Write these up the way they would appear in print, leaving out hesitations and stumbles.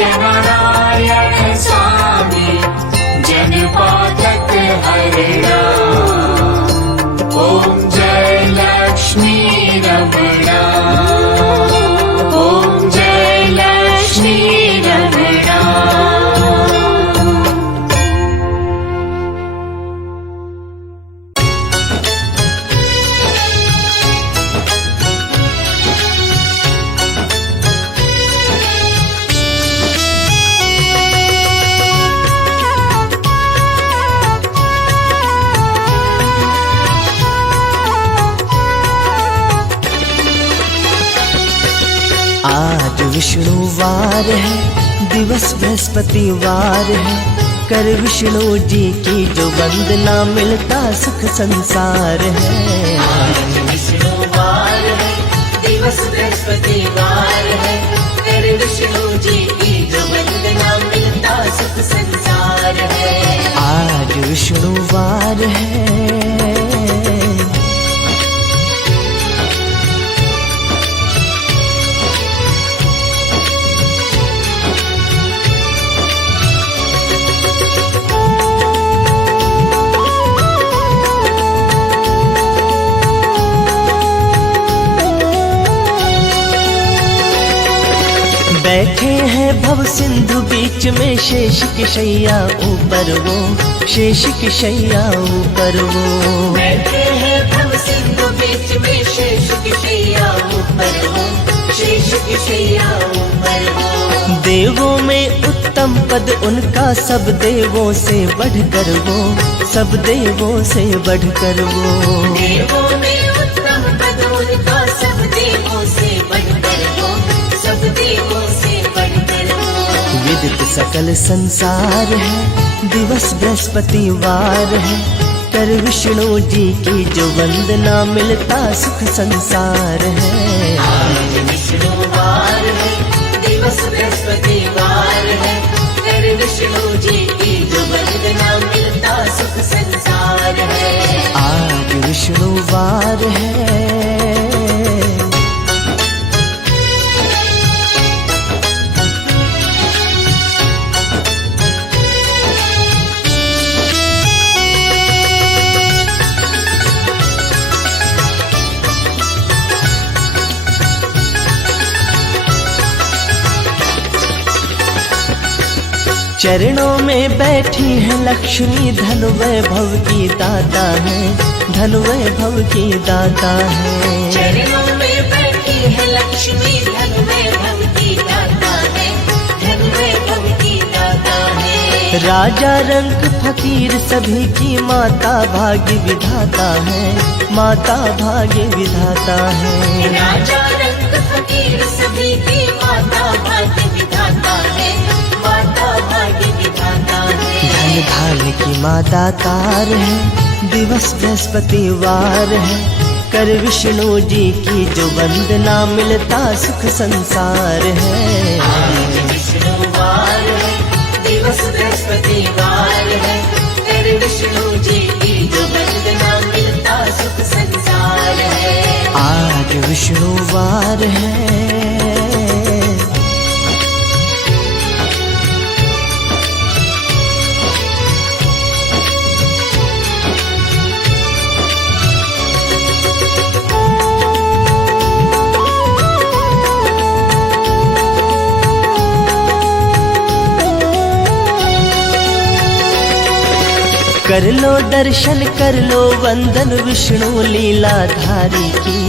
सत्यनारायण स्वामी जनपातक हरणा। ॐ जय लक्ष्मी रमणा, ॐ जय लक्ष्मी रमणा। आज विष्णुवार है, दिवस बृहस्पतिवार है। कर विष्णु जी की जो वंदना मिलता सुख संसार है। आज विष्णुवार है, दिवस बृहस्पतिवार है। कर विष्णु जी की जो वंदना मिलता सुख संसार है। आज विष्णुवार है। बैठे हैं भव सिंधु बीच में, शेष की शैया ऊपर वो, शेष की शैया ऊपर वो। बैठे हैं भव सिंधु बीच में, शेष की शैया ऊपर वो, शेष की शैया ऊपर वो। देवों में उत्तम पद उनका, सब देवों से बढ़कर वो, सब देवों से बढ़कर वो। देवों में उत्तम पद उनका, सब देवों से बढ़कर वो, सब देवों से बढ़कर वो। विदित सकल संसार है, दिवस बृहस्पतिवार है। कर विष्णु जी की जो वंदना मिलता सुख संसार है। आज विष्णुवार है, दिवस बृहस्पतिवार है। कर विष्णु जी की जो वंदना मिलता सुख संसार है। आज विष्णुवार है। चरणों में बैठी है लक्ष्मी, धन वैभव की दाता है, धन वैभव की दाता है। चरणों में बैठी है लक्ष्मी, धन वैभव की दाता है, धन वैभव की दाता है। राजा रंक फकीर सभी की माता, भाग्य विधाता है, माता भाग्य विधाता है। राजा रंक फकीर सभी की माता, भाग्य विधाता है, माता भाग्य विधाता है। धन धान की माँ दातार है, दिवस बृहस्पतिवार है। कर विष्णु जी की जो वंदना मिलता सुख संसार है। आज विष्णुवार है, दिवस बृहस्पतिवार है। कर विष्णु जी की जो वंदना मिलता सुख संसार है। आज विष्णुवार है। कर लो दर्शन कर लो वंदन विष्णु लीलाधारी की,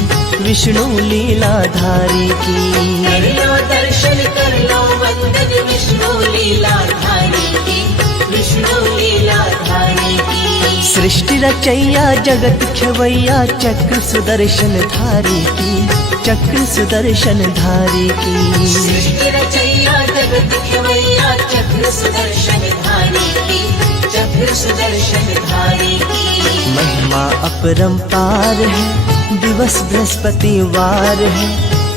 विष्णु लीलाधारी की। कर लो दर्शन कर लो वंदन विष्णु लीलाधारी की, विष्णु लीलाधारी की। सृष्टि रचैया जगत खेवैया, चक्र सुदर्शन धारी की, चक्र सुदर्शन धारी की। सृष्टि रचैया जगत खेवैया, चक्र सुदर्शन धारी की, चक्र सुदर्शन धारी की। महिमा अपरंपार है, दिवस बृहस्पतिवार है।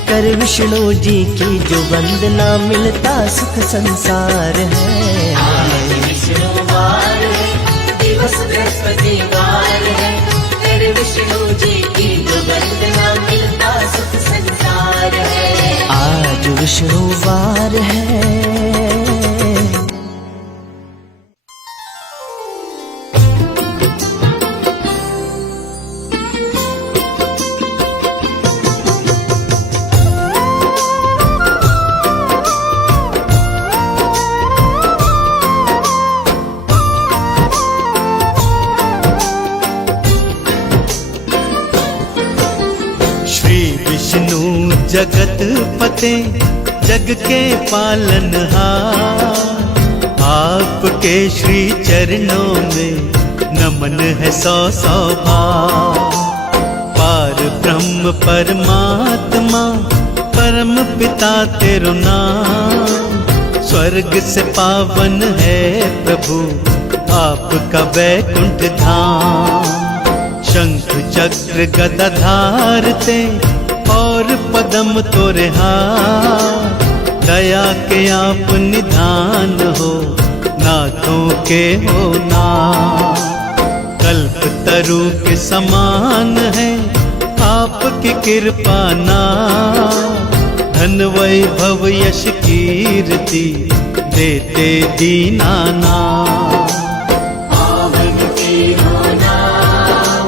कर विष्णु जी की जो वंदना मिलता सुख संसार है। आज विष्णुवार है, दिवस बृहस्पतिवार है। कर विष्णु जी की जो वंदना मिलता सुख संसार है। आज विष्णुवार है। जगत पते जग के पालनहार, आपके श्री चरणों में नमन है सौ सौ बार। पार ब्रह्म परमात्मा परम पिता तेरो नाम, स्वर्ग से पावन है प्रभु आपका वैकुंठ धाम। शंख चक्र गदा धारते और पदम तोरे हाथ, दया के आप निधान हो नाथों के हो नाथ। कल्प तरु के समान है आपकी कृपा नाथ, धन वैभव यश कीर्ति देते दीनानाथ। पावन तेरो नाम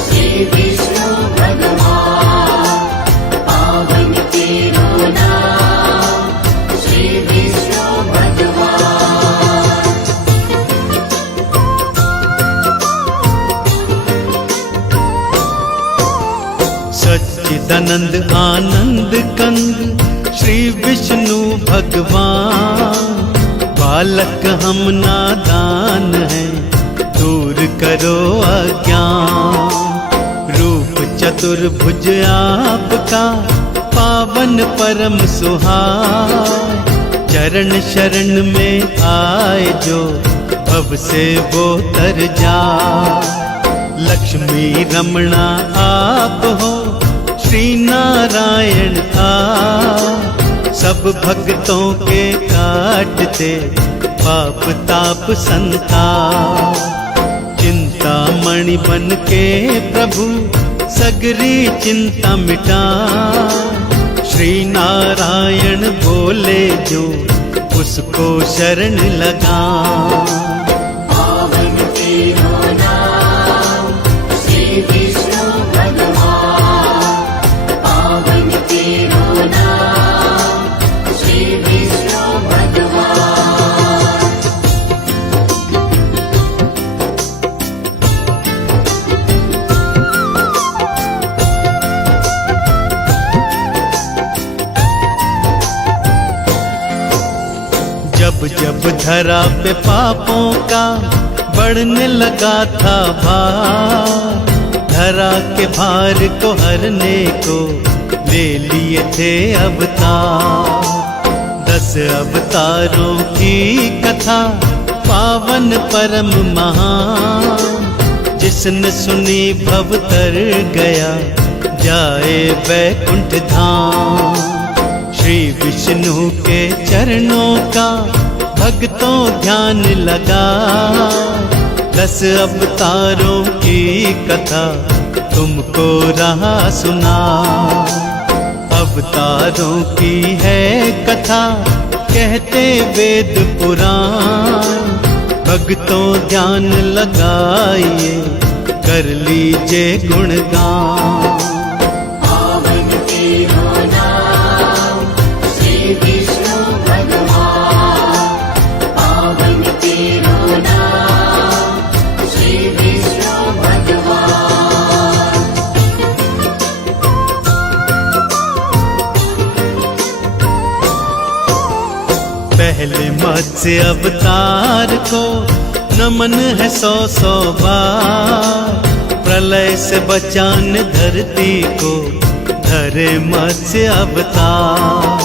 श्री विष्णु भगवान, पावन तेरो नाम श्री विष्णु भगवान। सच्चिदानंद आनंद कंद श्री विष्णु भगवान, बालक हम नादान हैं दूर करो अज्ञान। रूप चतुर्भुज आपका पावन परम सुहाय, चरण शरण में आए जो भव से वो तर जाए। लक्ष्मी रमणा आप हो श्री नारायण आप, सब भक्तों के काटते पाप ताप संताप। चिंतामणि बन के प्रभु सगरी चिंता मिटा, श्री नारायण बोले जो उसको शरण लगा। पावन तेरो नाम श्री विष्णु भगवान, पावन तेरो नाम श्री विष्णु भगवान। जब जब धरा पे पापों का बढ़ने लगा था भार, धरा के भार को हरने को ले लिए थे अवतार। 10 अवतारों की कथा पावन परम महान, जिसने सुनी भव तर गया जाए वैकुंठ धाम। श्री विष्णु के चरणों का भक्तों ध्यान लगा, 10 अवतारों की कथा तुमको रहा सुना। अवतारों की है कथा कहते वेद पुराण, भक्तों ध्यान लगाइए कर लीजिए गुणगान। पावन तेरो नाम श्री विष्णु भगवान, पावन तेरो नाम श्री विष्णु भगवान। पहले मत्स्य अवतार को नमन है 100 बार, प्रलय से बचान धरती को धरे मत्स्य अवतार।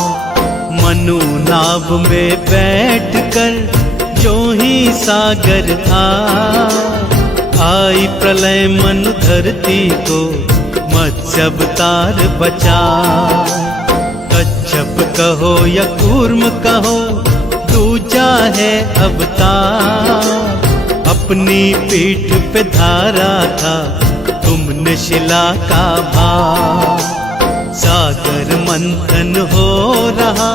मनु नाव में बैठकर जो ही सागर आई, प्रलय मनु धरती को मत्स्य अवतार बचा। कच्छप कहो या कूर्म कहो दूजा है अवतार, अपनी पीठ पे धारा था तुमने शिला का भार। सागर मंथन हो रहा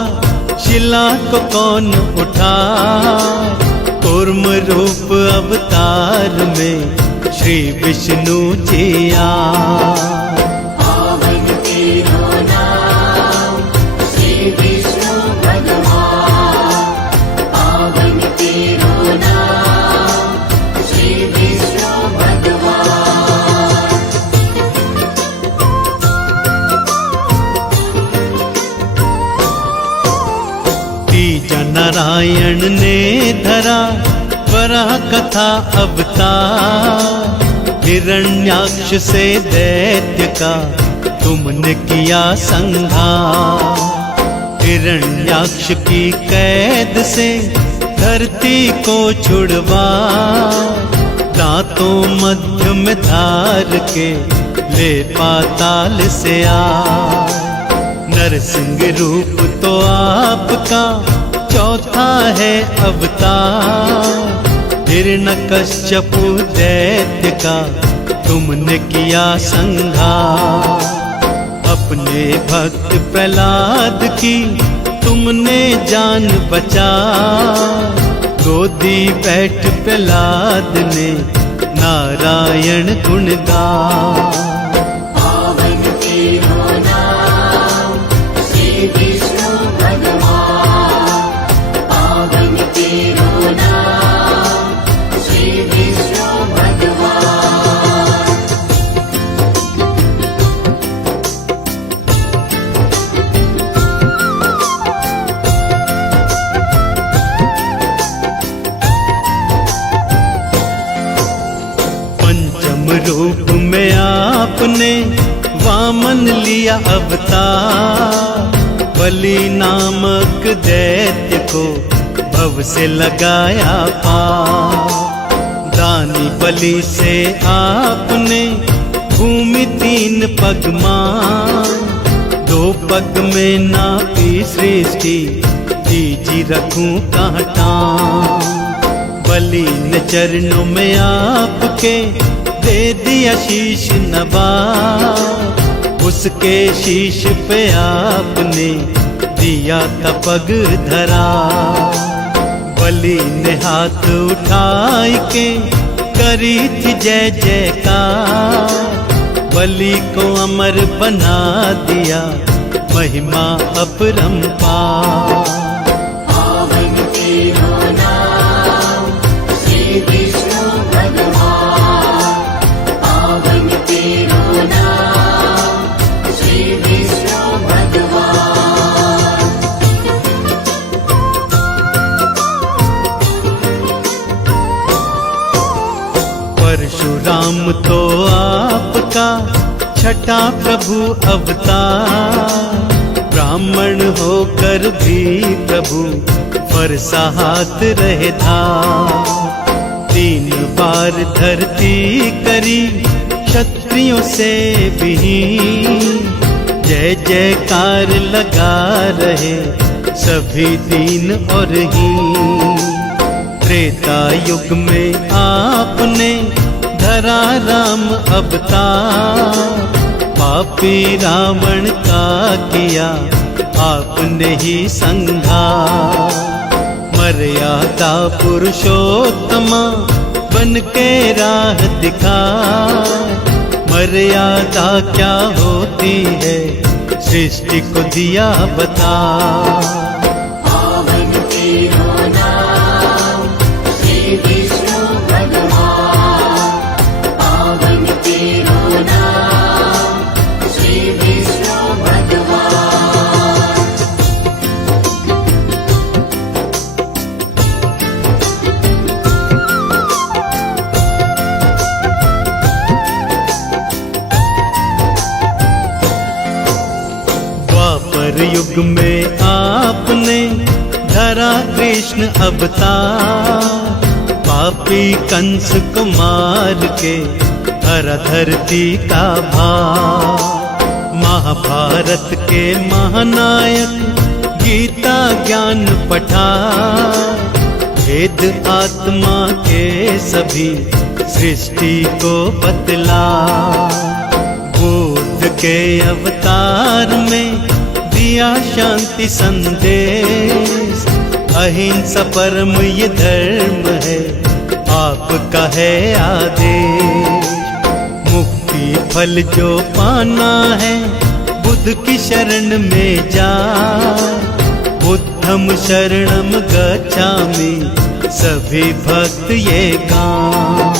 शिला को कौन उठा, कूर्म रूप अवतार में श्री विष्णु जी आए। पावन तेरो नाम श्री विष्णु भगवान, पावन तेरो नाम श्री विष्णु भगवान। नारायण ने धरा वराह कथा अवतार। हिरण्याक्ष से दैत्य का तुमने किया संहार। हिरण्याक्ष की कैद से धरती को छुड़वा, दांतों मध्य में धार के ले पाताल से आ। नरसिंह रूप तो आपका चौथा है अवतार। हिरण्यकश्यप दैत्य का तुमने किया संहार। अपने भक्त प्रहलाद की तुमने जान बचा, गोदी बैठ प्रहलाद ने नारायण गुण गा। पावन तेरो नाम श्री विष्णु भगवान, पावन तेरो नाम श्री विष्णु भगवान। रूप में आपने वामन लिया अवतार। बलि नामक दैत्य को भव से लगाया पार। दानी बलि से आपने भूमि 3 पग मान, 2 पग में नापी सृष्टि, दीजी रखूं कांटा। बलि ने चरणों में आपके दे दिया शीश नवा, उसके शीश पे आपने दिया था पग धरा। बलि ने हाथ उठाई के करी थी जय जयकार। बलि को अमर बना दिया महिमा अपरंपार। पावन तेरो नाम श्री विष्णु भगवान, पावन तेरो नाम श्री विष्णु भगवान। परशुराम तो आपका छठा प्रभु अवतार। ब्राह्मण होकर भी प्रभु फरसा हाथ रहे था। 3 बार धरती करी क्षत्रियों से भी, जय जयकार लगा रहे सभी दीन और हीन। त्रेता युग में आपने धरा राम अवतार। पापी रावण का किया आपने ही संहार। मर्यादा पुरुषोत्तमा बन के राह दिखा। मर्यादा क्या होती है सृष्टि को दिया बता। पावन तेरो नाम श्री विष्णु भगवान, पावन तेरो नाम श्री विष्णु भगवान। द्वापर युग में आपने धरा कृष्ण अवतार। पापी कंस को मार के हरा धरती का भार। महाभारत के महानायक गीता ज्ञान पठार। भेद आत्मा के सभी सृष्टि को बतला। बुद्ध के अवतार में दिया शांति संदेश। अहिंसा परम ये धर्म है आपका है आदेश। मुक्ति फल जो पाना है बुद्ध की शरण में जा। बुद्धम शरणम गच्छामि सभी भक्त ये गान।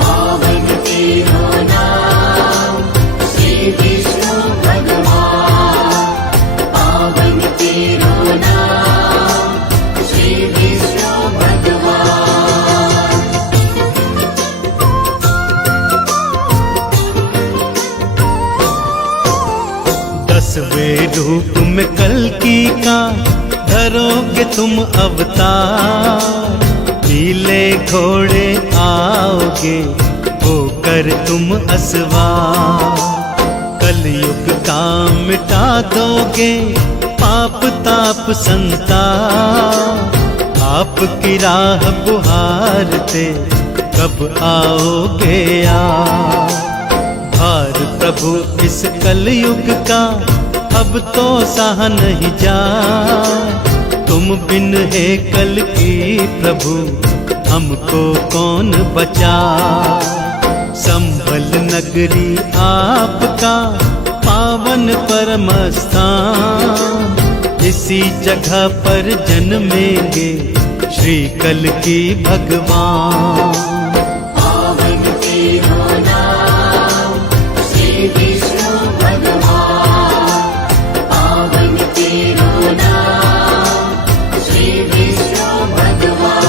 पावन तेरो नाम श्री विष्णु भगवान, पावन तेरो नाम लोगे तुम अवतार, नीले घोड़े आओगे होकर तुम असवार। कलयुग का मिटा दोगे पाप ताप संताप, आपकी राह पुहारते कब आओगे आप। भार प्रभु इस कलयुग का अब तो सहा नहीं जा, तुम बिन है कल की प्रभु हमको कौन बचा। संभल नगरी आपका पावन परम स्थान, इसी जगह पर जन्मेंगे श्री कल की भगवान। पावन तेरो नाम श्री विष्णु भगवान, पावन तेरो नाम श्री विष्णु भगवान।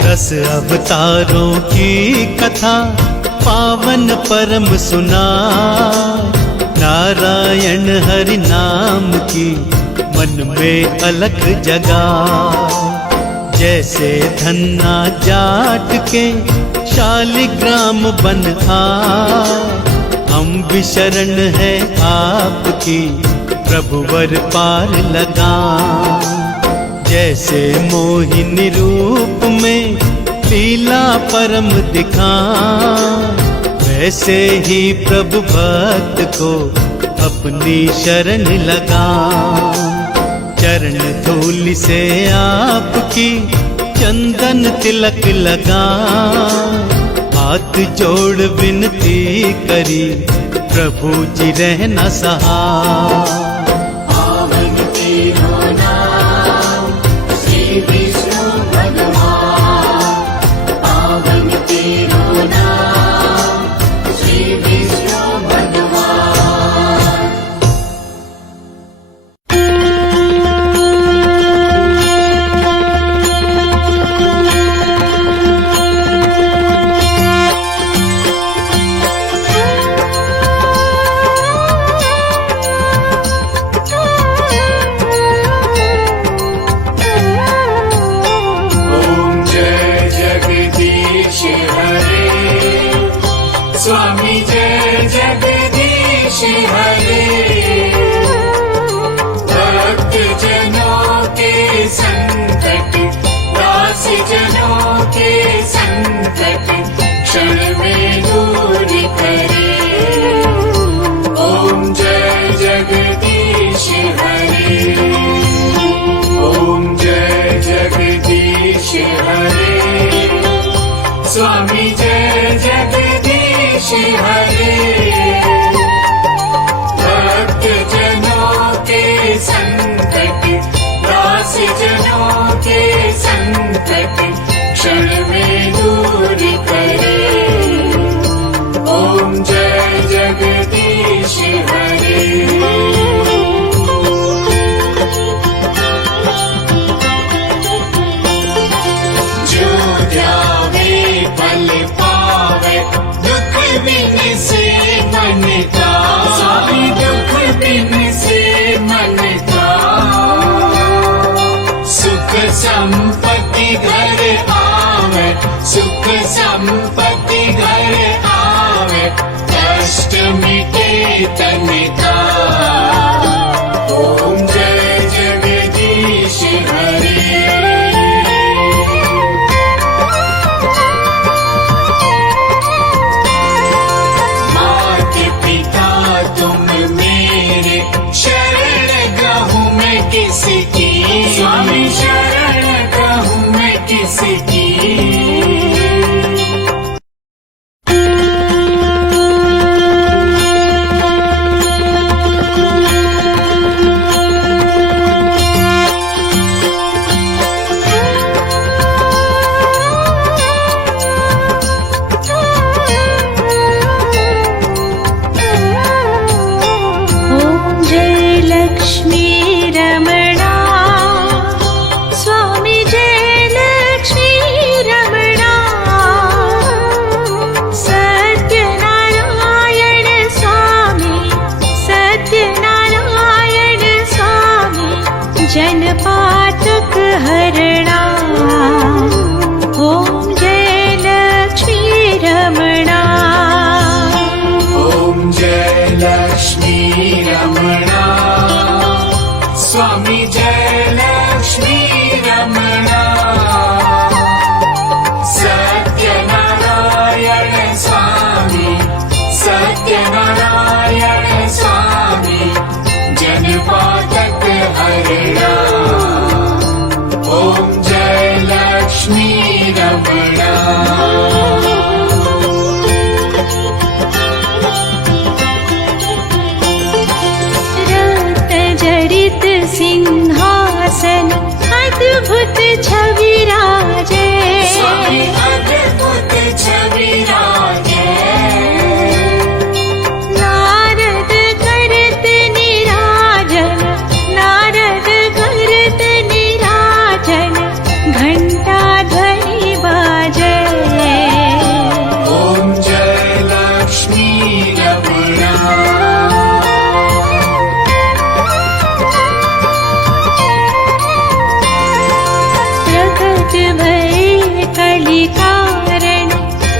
दस अवतारों की कथा पावन परम सुना, नारायण हरि नाम की मन में अलख जगा। जैसे धन्ना जाट के शालिग्राम बन आए, हम भी शरण है आपकी प्रभुवर पार लगा। जैसे मोहिनी रूप में लीला परम दिखा, वैसे ही प्रभु भक्त को अपनी शरण लगा। चरण धूलि से आपकी चंदन तिलक लगा, हाथ जोड़ विनती करी प्रभु जी रहना सहा। पावन तेरो नाम श्री विष्णु भगवान, पावन तेरो नाम श्री विष्णु भगवान। ओम जय जगदीश हरे, स्वामी जय जगदीश हरे। भक्त जनों के संकट, दास जनों के संकट क्षण में दूर करे। ओम जय जगदीश हरे, ओम जय जगदीश हरे, स्वामी जय जगदीश हरे। भक्त जनों के संकट, दास जनों के संकट क्षण में दूर करे। ओम जय जगदीश हरे। जो ध्यावे फल पावे, दुख बिन से मन का, स्वामी दुख बिन से मन का। सुख संपत्ति घर आवे, सुख संपत्ति घर आवे, कष्ट मिटे तन का। ओम जय जगदीश हरे। माता पिता तुम मेरे, शरण गहूँ मैं किसकी, स्वामी शरण गहूँ मैं किसकी। ॐ जय लक्ष्मी रमणा, स्वामी छवि राजे, स्वामी अद्भुत छवि राजे। नारद करत निराजन, नारद करत निराजन, घंटा ध्वनि बाजे। ओम जय लक्ष्मी रमणा। प्रकट भये कलि कारण,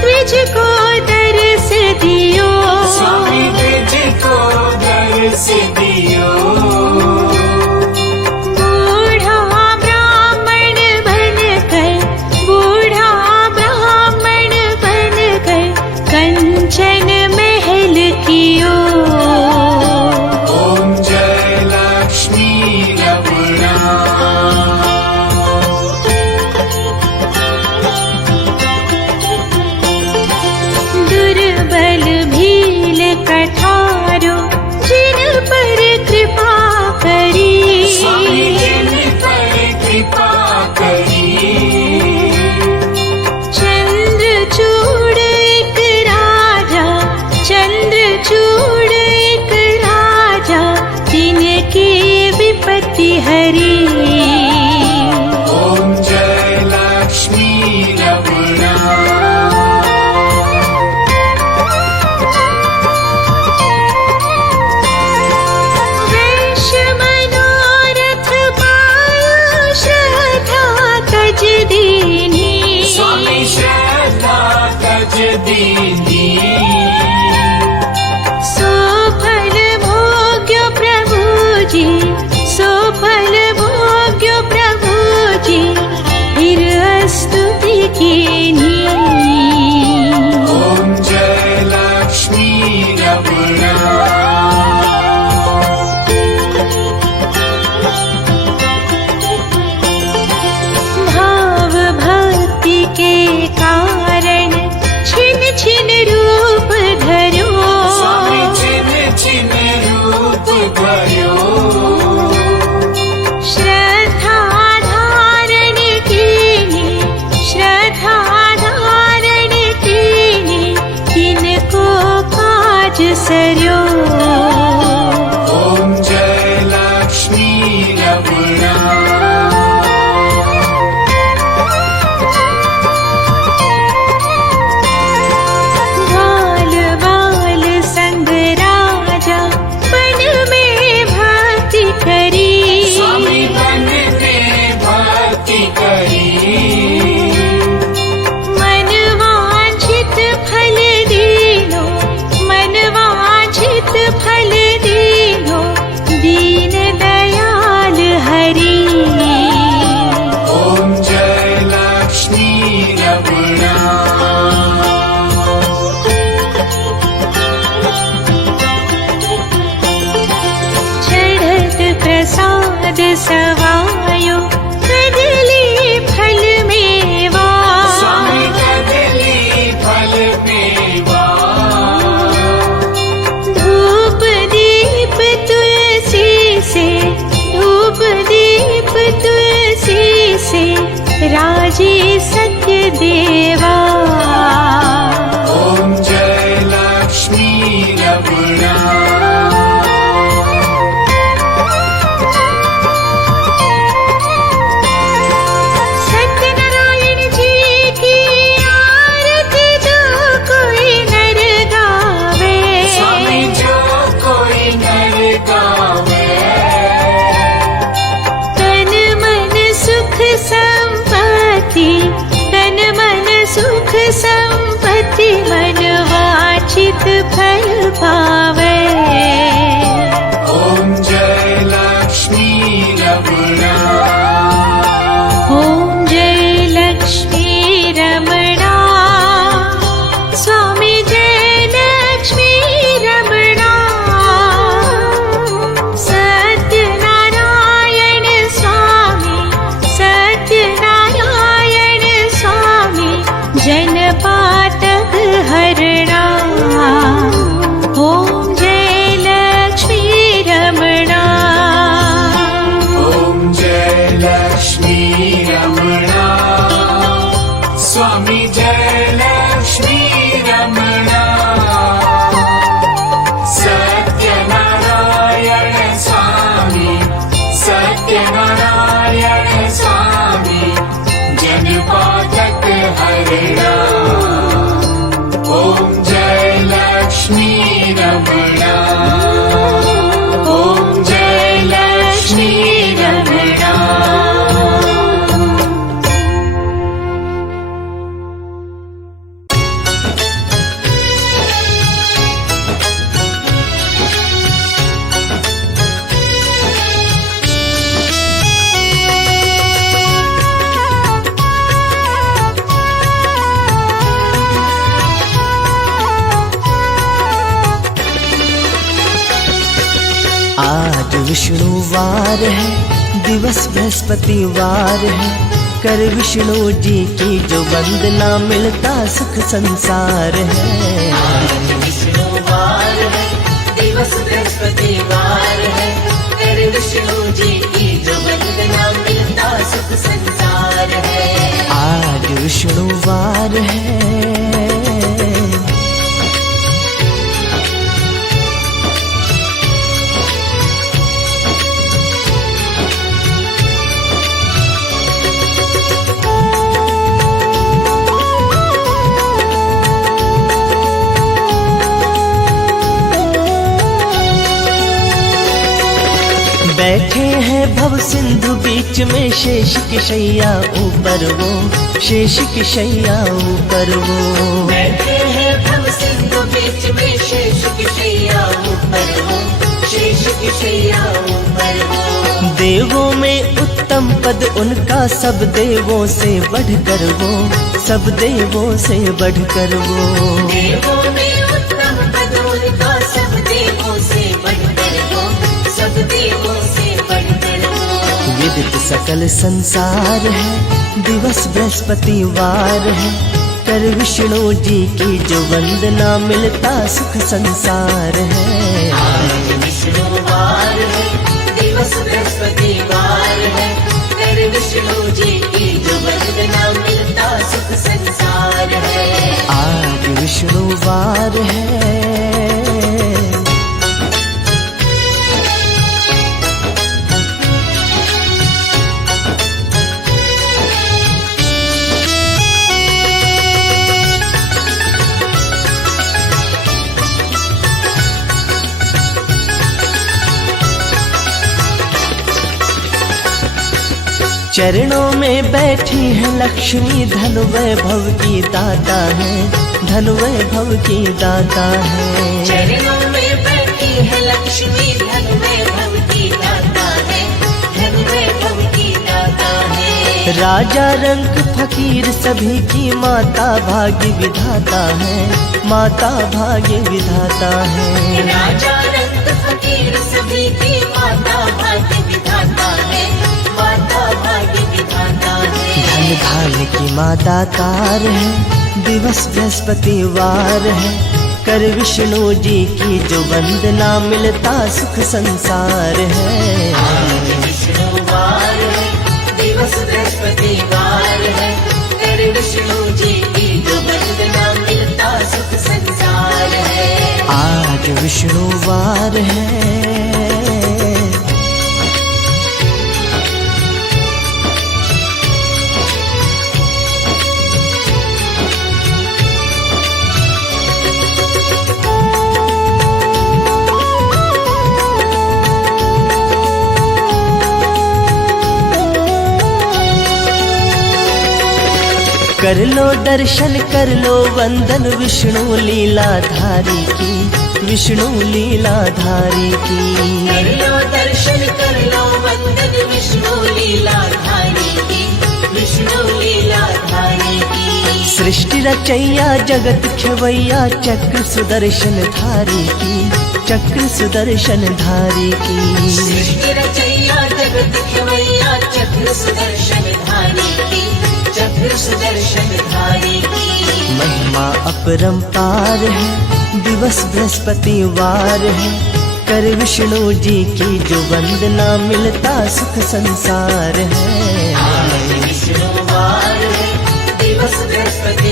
द्विज को दर्श दियो। स्वामी तुझको दर्श दियो। बूढ़ा ब्राह्मण बन गए, बूढ़ा ब्राह्मण बन गए, कंचन महल कियो। ओम जय लक्ष्मी रमणा। दुर्बल भील कठारो, जिन पर कृपा करी। स्वामी जिन पर कृपा करी। चंद्रचूड़ एक राजा, चंद्रचूड़ एक राजा, तिनकी विपत्ति हरी। ओम जय लक्ष्मी रमणा। वैश्य मनोरथ पायो, श्रद्धा तज दीनी। स्वामी श्रद्धा तज दीनी। सोफल भोग्यो प्रभुजी, सोफल भोग्यो प्रभुजी, फिर स्तुति कीनी। ओम जय लक्ष्मी रमणा। भाव भक्ति के कारण, छिन छिन रूप धरो। स्वामी छिन छिन रूप धरो। श्रद्धा धारण कीनी, श्रद्धा धारण कीनी, तिनको काज सर्यो। ओम जय लक्ष्मी रमणा। बाल बाल संग राजा, वन में भक्ति करी। स्वामी बन में भक्ति करी। मन वांछित फल दीनो, मन वांछित फल दीनो, दीन दयाल हरि। ओम जय लक्ष्मी रमणा। चढ़त प्रसाद सवायो, कदली फल मेवा। स्वामी कदली फल मेवा। धूप दीप तुलसी से, धूप दीप तुलसी से, राजी सत्य देवा। ओम जय लक्ष्मी रमणा। सत्यनारायण जी की आरती जो कोई नर गावे। स्वामी जो कोई नर गावे। तन मन सुख संपत्ति, तन मन सुख संपत्ति, मन वांछित फल पावे। ओम जय लक्ष्मी रमणा। ओम जय लक्ष्मी रमणा। स्वामी जय लक्ष्मी रमणा। सत्यनारायण स्वामी, सत्यनारायण स्वामी, जनपाल स्वामी जय लक्ष्मी रमणा सत्यनारायण स्वामी सत्यनारायण स्वामी जनपातक हरणा ॐ जय लक्ष्मी रमणा ॐ जय लक्ष्मी रमणा आज विष्णुवार है, दिवस बृहस्पतिवार है। कर विष्णु जी की जो वंदना मिलता सुख संसार है। आज विष्णुवार है, दिवस बृहस्पतिवार है। कर विष्णु जी की जो वंदना मिलता सुख संसार है। आज विष्णुवार है। बैठे हैं भव सिंधु बीच में शेष की शैया ऊपर वो, शेष की शैया ऊपर वो। बैठे हैं भव सिंधु बीच में शेष की शैया ऊपर वो, शेष की शैया ऊपर वो। देवों में उत्तम पद उनका, सब देवों से बढ़कर वो, सब देवों से बढ़कर वो। देवों में उत्तम पद उनका, सब देवों से बढ़कर वो, सब देवों से बढ़कर वो। विदित सकल संसार है, दिवस बृहस्पतिवार है। कर विष्णु जी की जो वंदना मिलता सुख संसार है। आज विष्णुवार है, दिवस बृहस्पतिवार है। कर विष्णु जी की जो वंदना मिलता सुख संसार है। आज विष्णुवार है। चरणों में बैठी है लक्ष्मी, धन वैभव की दाता है, धन वैभव की दाता है। चरणों में बैठी है लक्ष्मी, धन वैभव की दाता है, धन वैभव की दाता है। राजा रंक फकीर सभी की माता भाग्य विधाता है, माता भाग्य विधाता है। राजा रंक फकीर सभी की माता भाग्य विधाता है, माता भाग्य विधाता है। धन धान की माँ दातार है, दिवस बृहस्पतिवार है। कर विष्णु जी की जो वंदना मिलता सुख संसार है। आज विष्णुवार है, दिवस बृहस्पतिवार है। कर विष्णु जी की जो वंदना मिलता सुख संसार है। आज विष्णुवार है। कर लो दर्शन कर लो वंदन विष्णु लीलाधारी की, विष्णु लीलाधारी की। कर लो दर्शन कर लो वंदन विष्णु लीलाधारी की, विष्णु लीलाधारी की। सृष्टि रचैया जगत खेवैया चक्र सुदर्शन धारी की, चक्र सुदर्शन धारी की। सृष्टि रचैया जगत खेवैया चक्र सुदर्शन धारी की, चक्र सुदर्शन धारी की। महिमा अपरंपार है, दिवस बृहस्पतिवार है। कर विष्णु जी की जो वंदना मिलता सुख संसार है। आज विष्णुवार है, दिवस बृहस्पति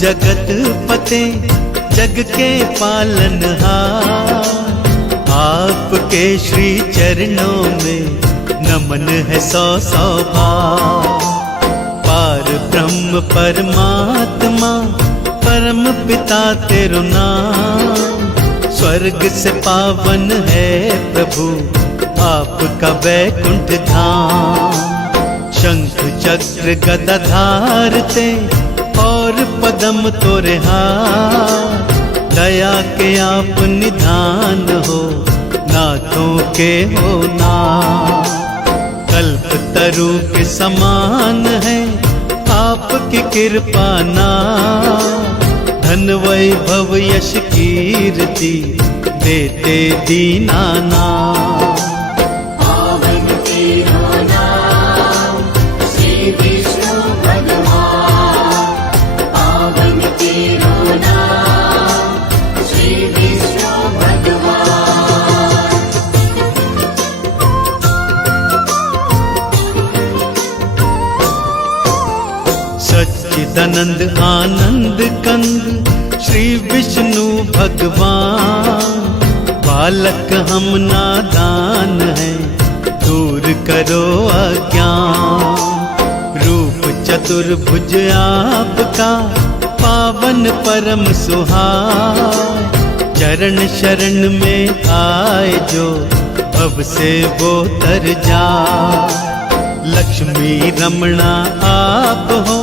जगत पते जग के पालनहार, आपके श्री चरणों में नमन है सौ सौ बार। पार ब्रह्म परमात्मा परम पिता तेरो नाम, स्वर्ग से पावन है प्रभु आपका वैकुंठ धाम। शंख चक्र गदा धारते और पदम तोरे हाथ, दया के आप निधान हो नाथों के हो नाथ। कल्प तरु के समान है आपकी कृपा नाथ, धन वैभव यश कीर्ति देते दीनानाथ। पावन तेरो नाम श्री विष्णु भगवान, पावन तेरो नाम श्री विष्णु भगवान। सच्चिदानंद आनंद कंद श्री विष्णु भगवान, बालक हम नादान हैं दूर करो अज्ञान। रूप चतुर्भुज आपका पावन परम सुहाय, चरण शरण में आए जो अब से वो तर जाए। लक्ष्मी रमणा आप हो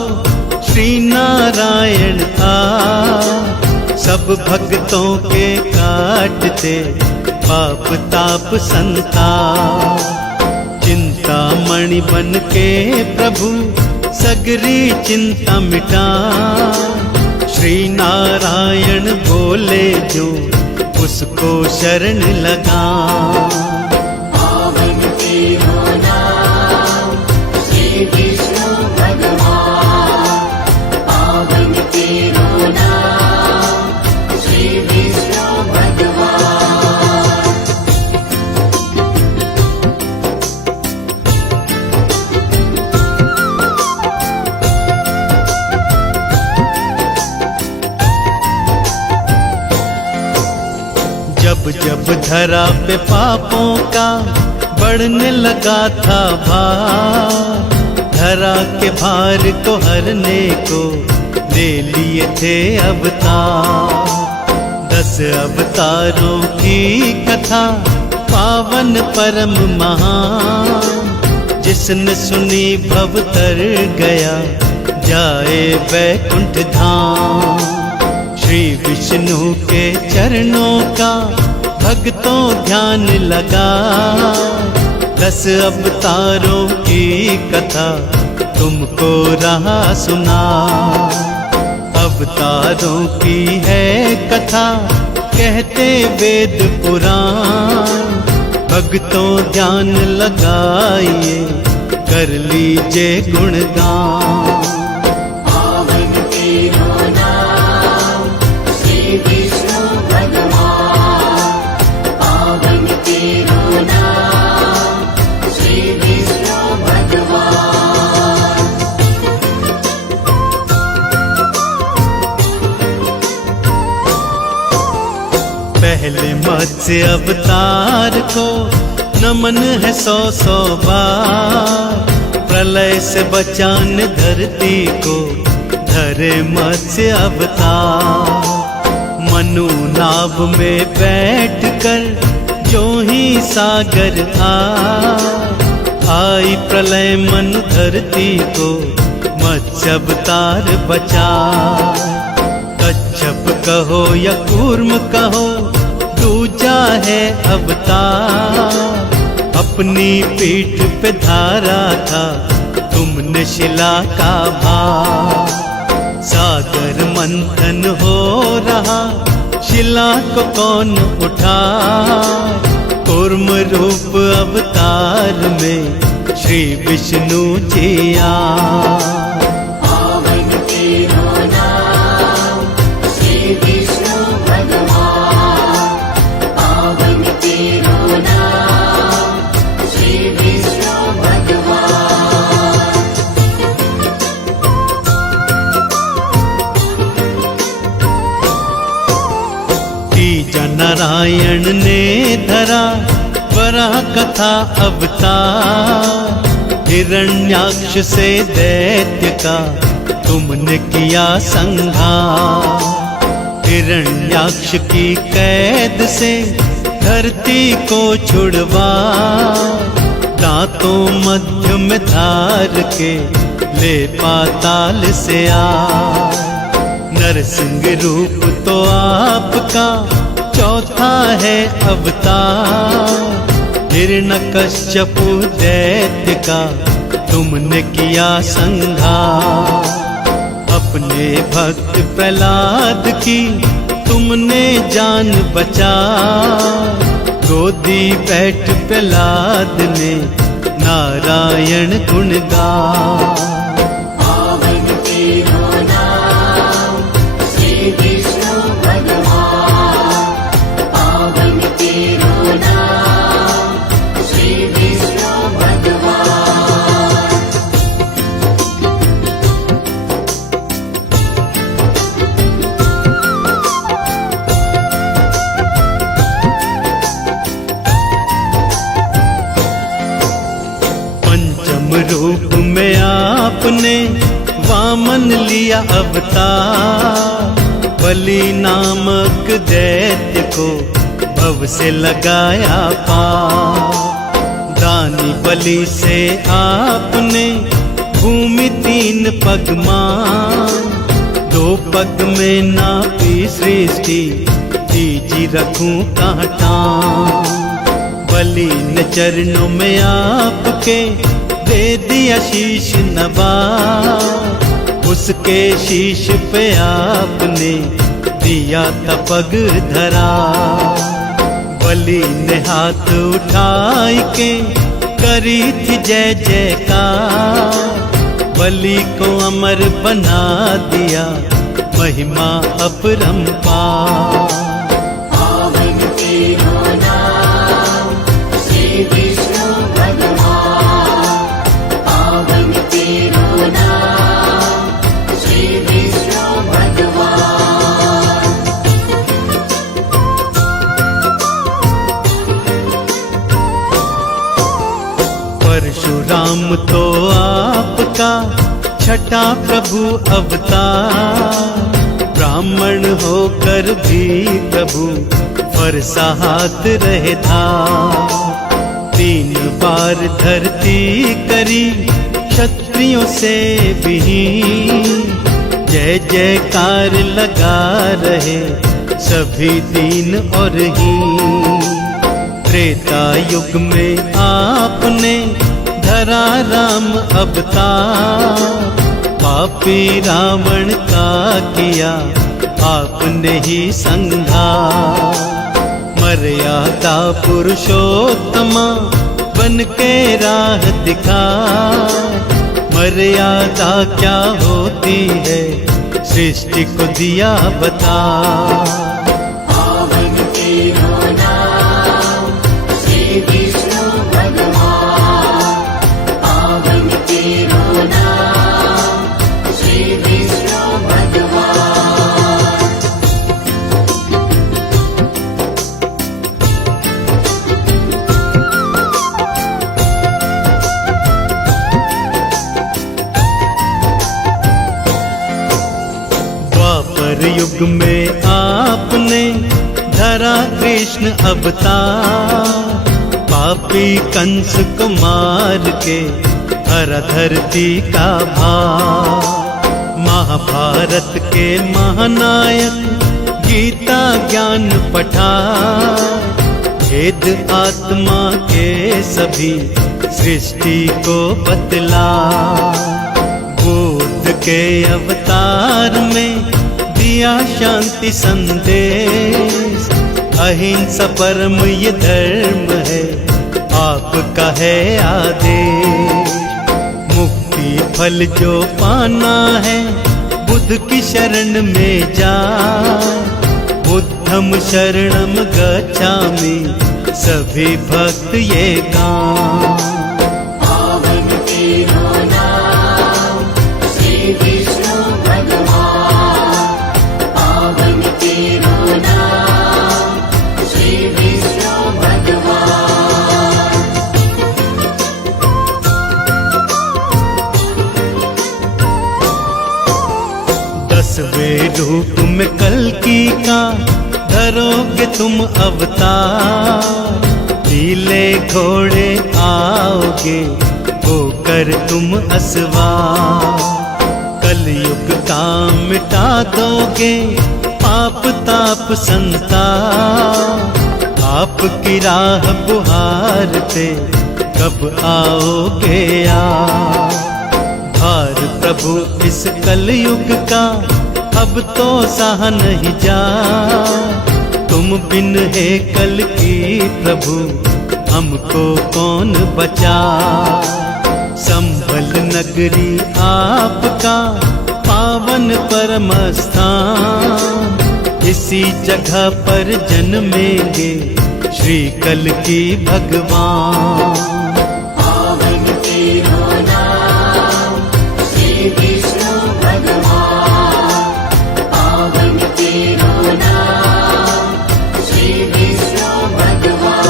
श्री नारायण आप, सब भक्तों के काटते पाप ताप संताप। चिंतामणि बन के प्रभु सगरी चिंता मिटा, श्री नारायण बोले जो उसको शरण लगा। पावन तेरो नाम श्री विष्णु भगवान, पावन तेरो नाम श्री विष्णु भगवान। जब जब धरा पे पापों का बढ़ने लगा था भार, धरा के भार को हरने को ले लिए थे अवतार। 10 अवतारों की कथा पावन परम महान, जिसने सुनी भव तर गया जाए वैकुंठ धाम। श्री विष्णु के चरणों का भक्तों ध्यान लगा, 10 अवतारों की कथा तुमको रहा सुना। अवतारों की है कथा कहते वेद पुराण, भक्तों ध्यान लगाइए कर लीजिए गुणगान। पावन तेरो नाम श्री विष्णु भगवान, पावन तेरो नाम श्री विष्णु भगवान। पहले मत्स्य अवतार को नमन है 100 बार, प्रलय से बचान धरती को धरे मत्स्य अवतार। मनु नाव में बैठकर जो ही सागर आई, प्रलय मन धरती को मत्स्य अवतार बचा। कच्छप कहो या कूर्म कहो दूजा है अवतार, अपनी पीठ पे धारा था तुमने शिला का भार। सागर मंथन हो रहा शिला को कौन उठा, कूर्म रूप अवतार में श्री विष्णु जी आए। पावन तेरो नाम श्री विष्णु भगवान, पावन तेरो नाम श्री विष्णु भगवान। ने धरा वरा कथा अवतार, हिरण्याक्ष से दैत्य का तुमने किया संहार। हिरण्याक्ष की कैद से धरती को छुड़वा, दांतों मध्य में धार के ले पाताल से आ। नरसिंह रूप तो आपका चौथा है अवतार, हिरण्यकश्यपु दैत्य का तुमने किया संहार। अपने भक्त प्रहलाद की तुमने जान बचा, गोदी बैठ प्रहलाद ने नारायण गुण गा। पावन तेरो नाम श्री विष्णु भगवान, पावन तेरो नाम श्री विष्णु भगवान। रूप में आपने वामन लिया अवतार, बलि नामक दैत्य को भव से लगाया पार। दानी बलि से आपने भूमि 3 पग मान, 2 पग में नापी सृष्टि दीजी रखूं कहाँ। बलि ने चरणों में आपके दे दिया शीश नवा, उसके शीश पे आपने दिया तपग धरा। बलि ने हाथ उठाई के करी थी जय जयकार, बलि को अमर बना दिया महिमा अपरंपार। पावन तेरो नाम श्री विष्णु भगवान, पावन तेरो नाम श्री विष्णु भगवान। परशुराम तो आपका छठा प्रभु अवतार, ब्राह्मण होकर भी प्रभु फरसा हाथ रहे था। 3 बार धरती करी क्षत्रियों से भी, जय जयकार लगा रहे सभी दीन और हीन। त्रेता युग में आपने धरा राम अवतार, पापी रावण का किया आपने ही संहार। मर्यादा पुरुषोत्तमा बन के राह दिखा, मर्यादा क्या होती है सृष्टि को दिया बता। पावन तेरो नाम श्री विष्णु भगवान, पावन तेरो नाम श्री विष्णु भगवान। द्वापर युग में आपने धरा कृष्ण अवतार, पापी कंस को मार के हरा धरती का भार। महाभारत के महानायक गीता ज्ञान पठार, भेद आत्मा के सभी सृष्टि को बतला। बुद्ध के अवतार में दिया शांति संदेश, अहिंसा परम ये धर्म है आपका है आदेश। मुक्ति फल जो पाना है बुद्ध की शरण में जा, बुद्धम शरणम गच्छामि सभी भक्त ये गान। पावन तेरो नाम श्री विष्णु भगवान, पावन तेरो नाम श्री विष्णु रूप में कल्कि का धरोगे तुम अवतार, नीले घोड़े आओगे होकर तुम असवार। कलयुग का मिटा दोगे पाप ताप संताप, आपकी राह बुहारते कब आओगे आप। भार प्रभु इस कलयुग का अब तो सहा नहीं जा, तुम बिन है कल की प्रभु हमको कौन बचा। संभल नगरी आपका पावन परम स्थान, इसी जगह पर जन्मेंगे श्री कल की भगवान। पावन तेरो नाम श्री विष्णु भगवान, पावन तेरो नाम श्री विष्णु भगवान।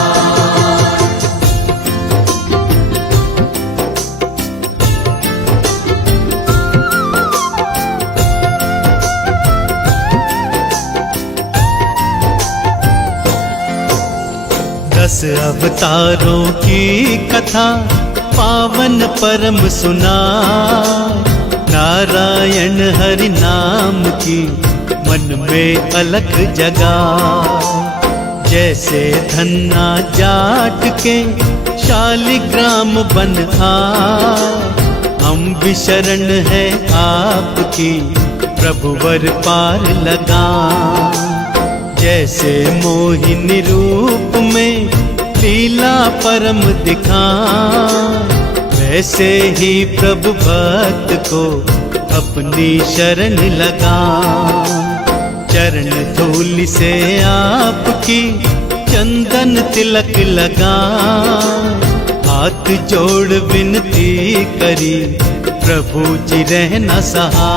दस अवतारों की कथा पावन परम सुना, नारायण हरि नाम की मन में अलख जगा। जैसे धन्ना जाट के शालिग्राम बन आए, हम भी शरण है आपकी प्रभुवर पार लगा। जैसे मोहिनी रूप में लीला परम दिखा, वैसे ही प्रभु भक्त को अपनी शरण लगा। चरण धूलि से आपकी चंदन तिलक लगा, हाथ जोड़ विनती करी प्रभु जी रहना सहा।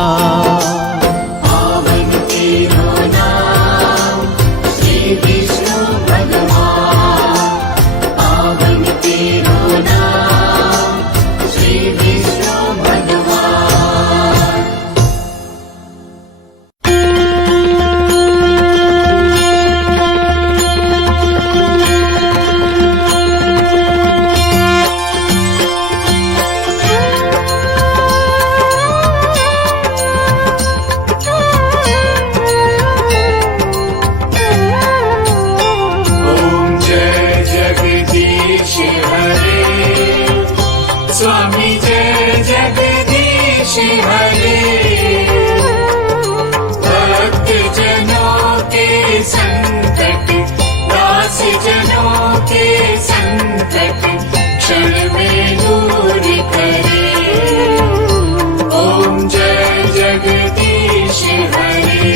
पावन तेरो नाम श्री विष्णु भगवान, पावन तेरो नाम श्री विष्णु भगवान। ओम जय जगदीश हरे, स्वामी जय जगदीश हरे। भक्त जनों के संकट, दास जनों के संकट क्षण में दूर करे। ओम जय जगदीश हरे,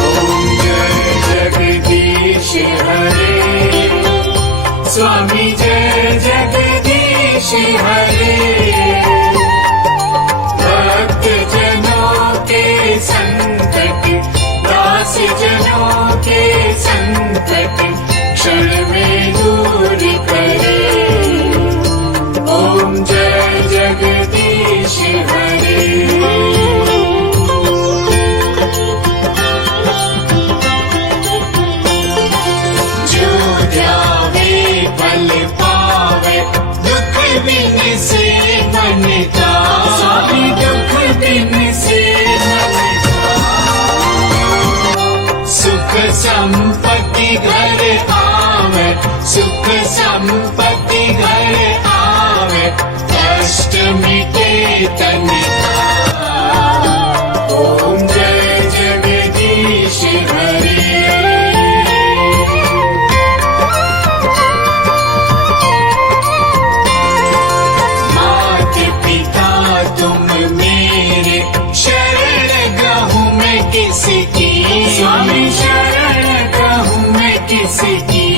ओम जय जगदीश हरे, स्वामी जय जगदीश हरे। भक्त जनों के संकट, दास जनों के संकट क्षण में दूर करे। ओम जय जगदीश हरे। जो ध्यावे फल पावे, दुख बिन से मन का। स्वामी दुख बिन से मन का। सुख संपत्ति घर आवे, सुख संपत्ति घर आवे, कष्ट मिटे तन का। ओम जय जगदीश हरे। तुम मेरे शरण गहूँ मैं किसकी। स्वामी शरण गहूँ मैं किसकी।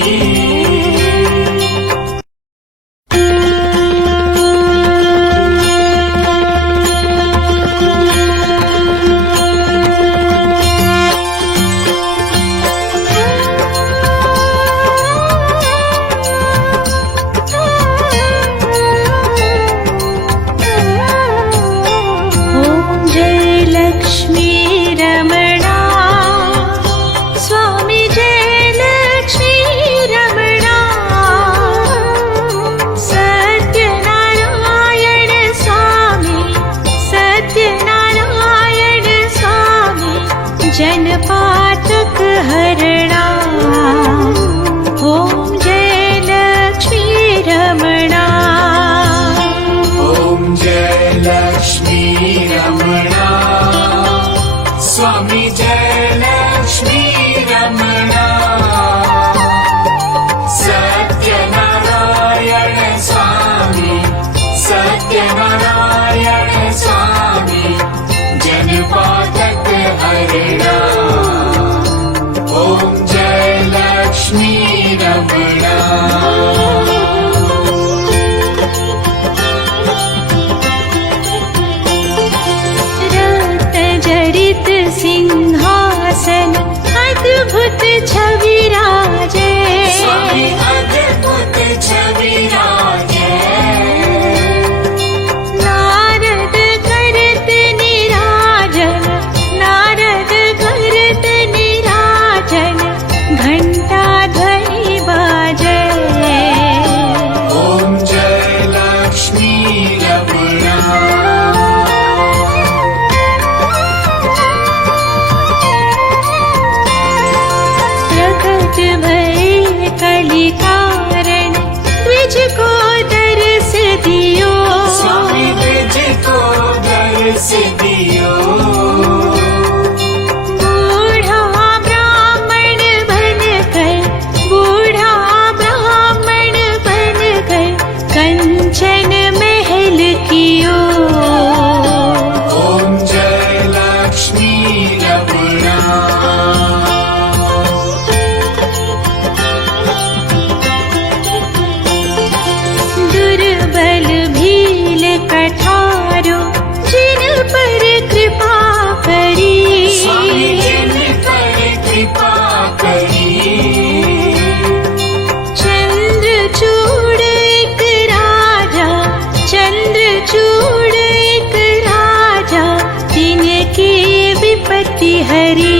हरि।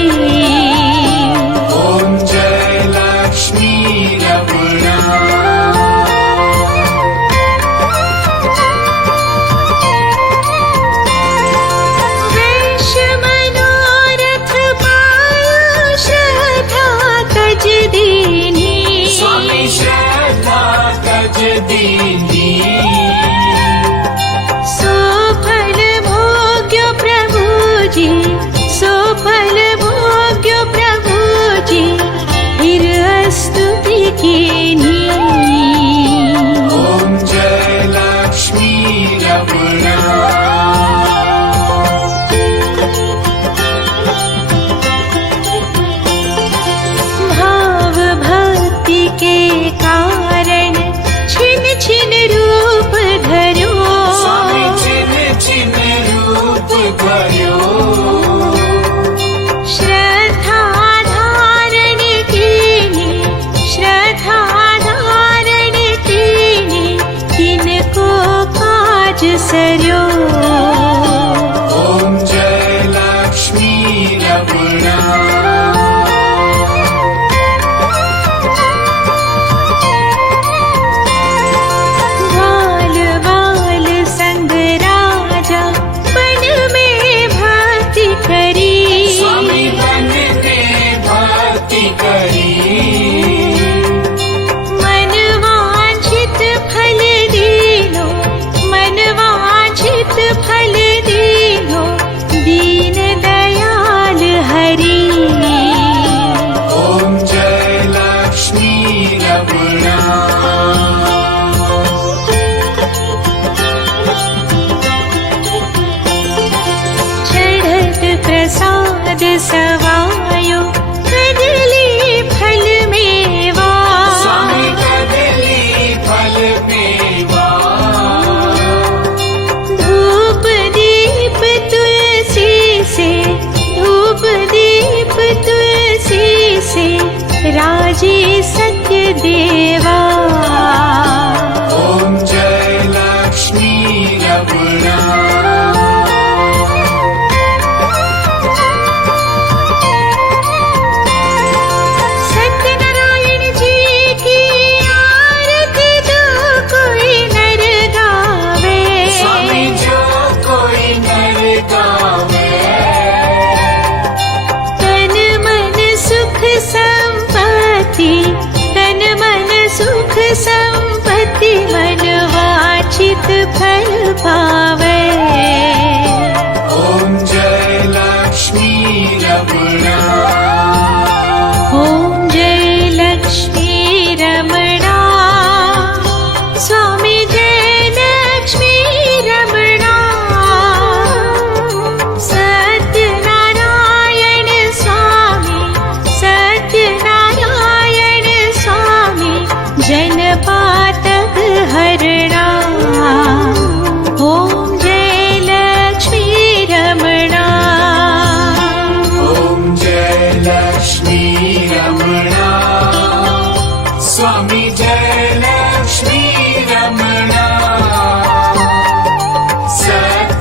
ॐ जय लक्ष्मी रमणा। वैश्य मनोरथ पायो श्रद्धा तज दीनी। स्वामी श्रद्धा तज दीनी। सोफल भोग्यो प्रभुजी, सोफल भोग्यो प्रभुजी, फिर स्तुति कीनी। ॐ जय लक्ष्मी रमणा। भाव भक्ति के कारण छिन छिन रूप धरो। स्वामी छिन छिन रूप धर्यो। श्रद्धा धारण कीनी, श्रद्धा धारण कीनी, तिनको काज सर्यो। ॐ जय लक्ष्मी रमणा। बाल बाल संग राजा बन में भक्ति करी। स्वामी बन में भक्ति करी। मन वांछित फल दीनो, मन वांछित फल दीनो, दीन दयाल हरि। ॐ जय लक्ष्मी रमणा। चढ़त प्रसाद सवायो कदली फल मेवा। स्वामी कदली फल मेवा। धूप दीप तुलसी से, धूप दीप तुलसी से, राजी सत्य देवा। ॐ जय लक्ष्मी रमणा। सत्यनारायण जी की आरती जो कोई नर गावे। स्वामी जो कोई नर गावे। तन मन सुख संपत्ति, तन मन सुख संपत्ति, मन वांछित फल पावे। ॐ जय लक्ष्मी रमणा। ॐ जय लक्ष्मी रमणा। स्वामी जय लक्ष्मी रमणा। सत्यनारायण स्वामी, सत्यनारायण स्वामी, जनपातक हरणा। ॐ जय लक्ष्मी रमणा। ॐ जय लक्ष्मी रमणा। स्वामी जय लक्ष्मी रमणा।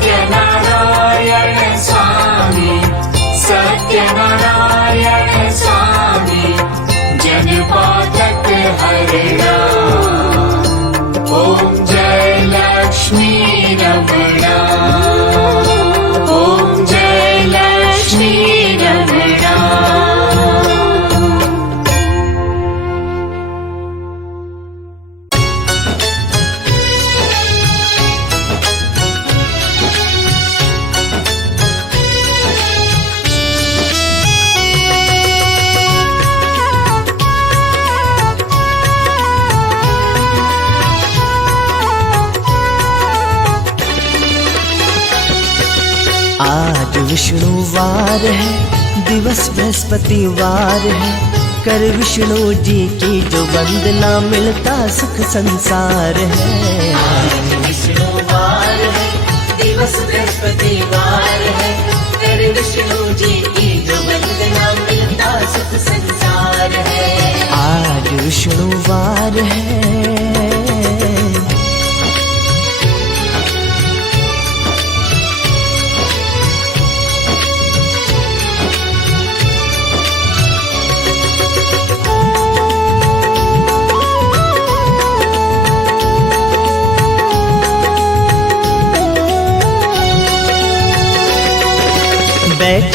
सत्यनारायण स्वामी, सत्यनारायण स्वामी, जनपातक हरणा। ॐ जय लक्ष्मी रमणा। ॐ जय लक्ष्मी रमणा। आज विष्णुवार है, दिवस बृहस्पतिवार है, कर विष्णु जी की जो वंदना मिलता सुख संसार है। विष्णुवार है, दिवस बृहस्पतिवार है, कर विष्णु जी की जो वंदना मिलता सुख संसार है। आज विष्णुवार है,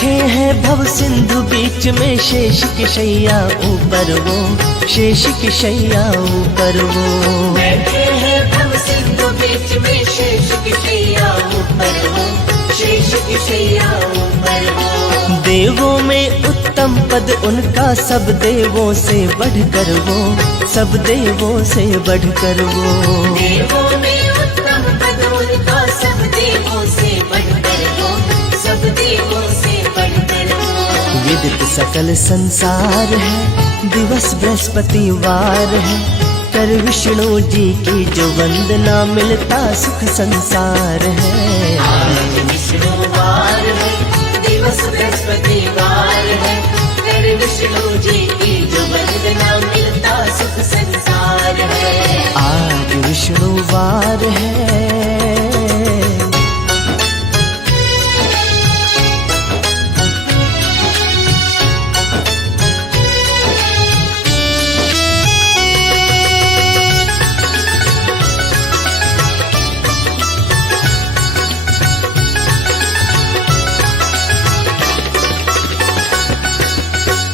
बैठे हैं भव सिंधु बीच में, शेष की शैया ऊपर वो, शेष की शैया ऊपर वो। बैठे हैं भव सिंधु बीच में, शेष की शैया ऊपर वो, शेष की शैया ऊपर वो। देवों में उत्तम पद उनका, सब देवों से बढ़कर वो, सब देवों से बढ़कर वो। देवों में उत्तम पद उनका, सब देवों से बढ़कर वो, सब देवों से बढ़कर वो। विदित सकल संसार है, दिवस बृहस्पतिवार है, कर विष्णु जी की जो वंदना, मिलता सुख संसार है। आज विष्णुवार है, दिवस बृहस्पतिवार है, कर विष्णु जी की जो वंदना, मिलता सुख संसार है। आज विष्णुवार है।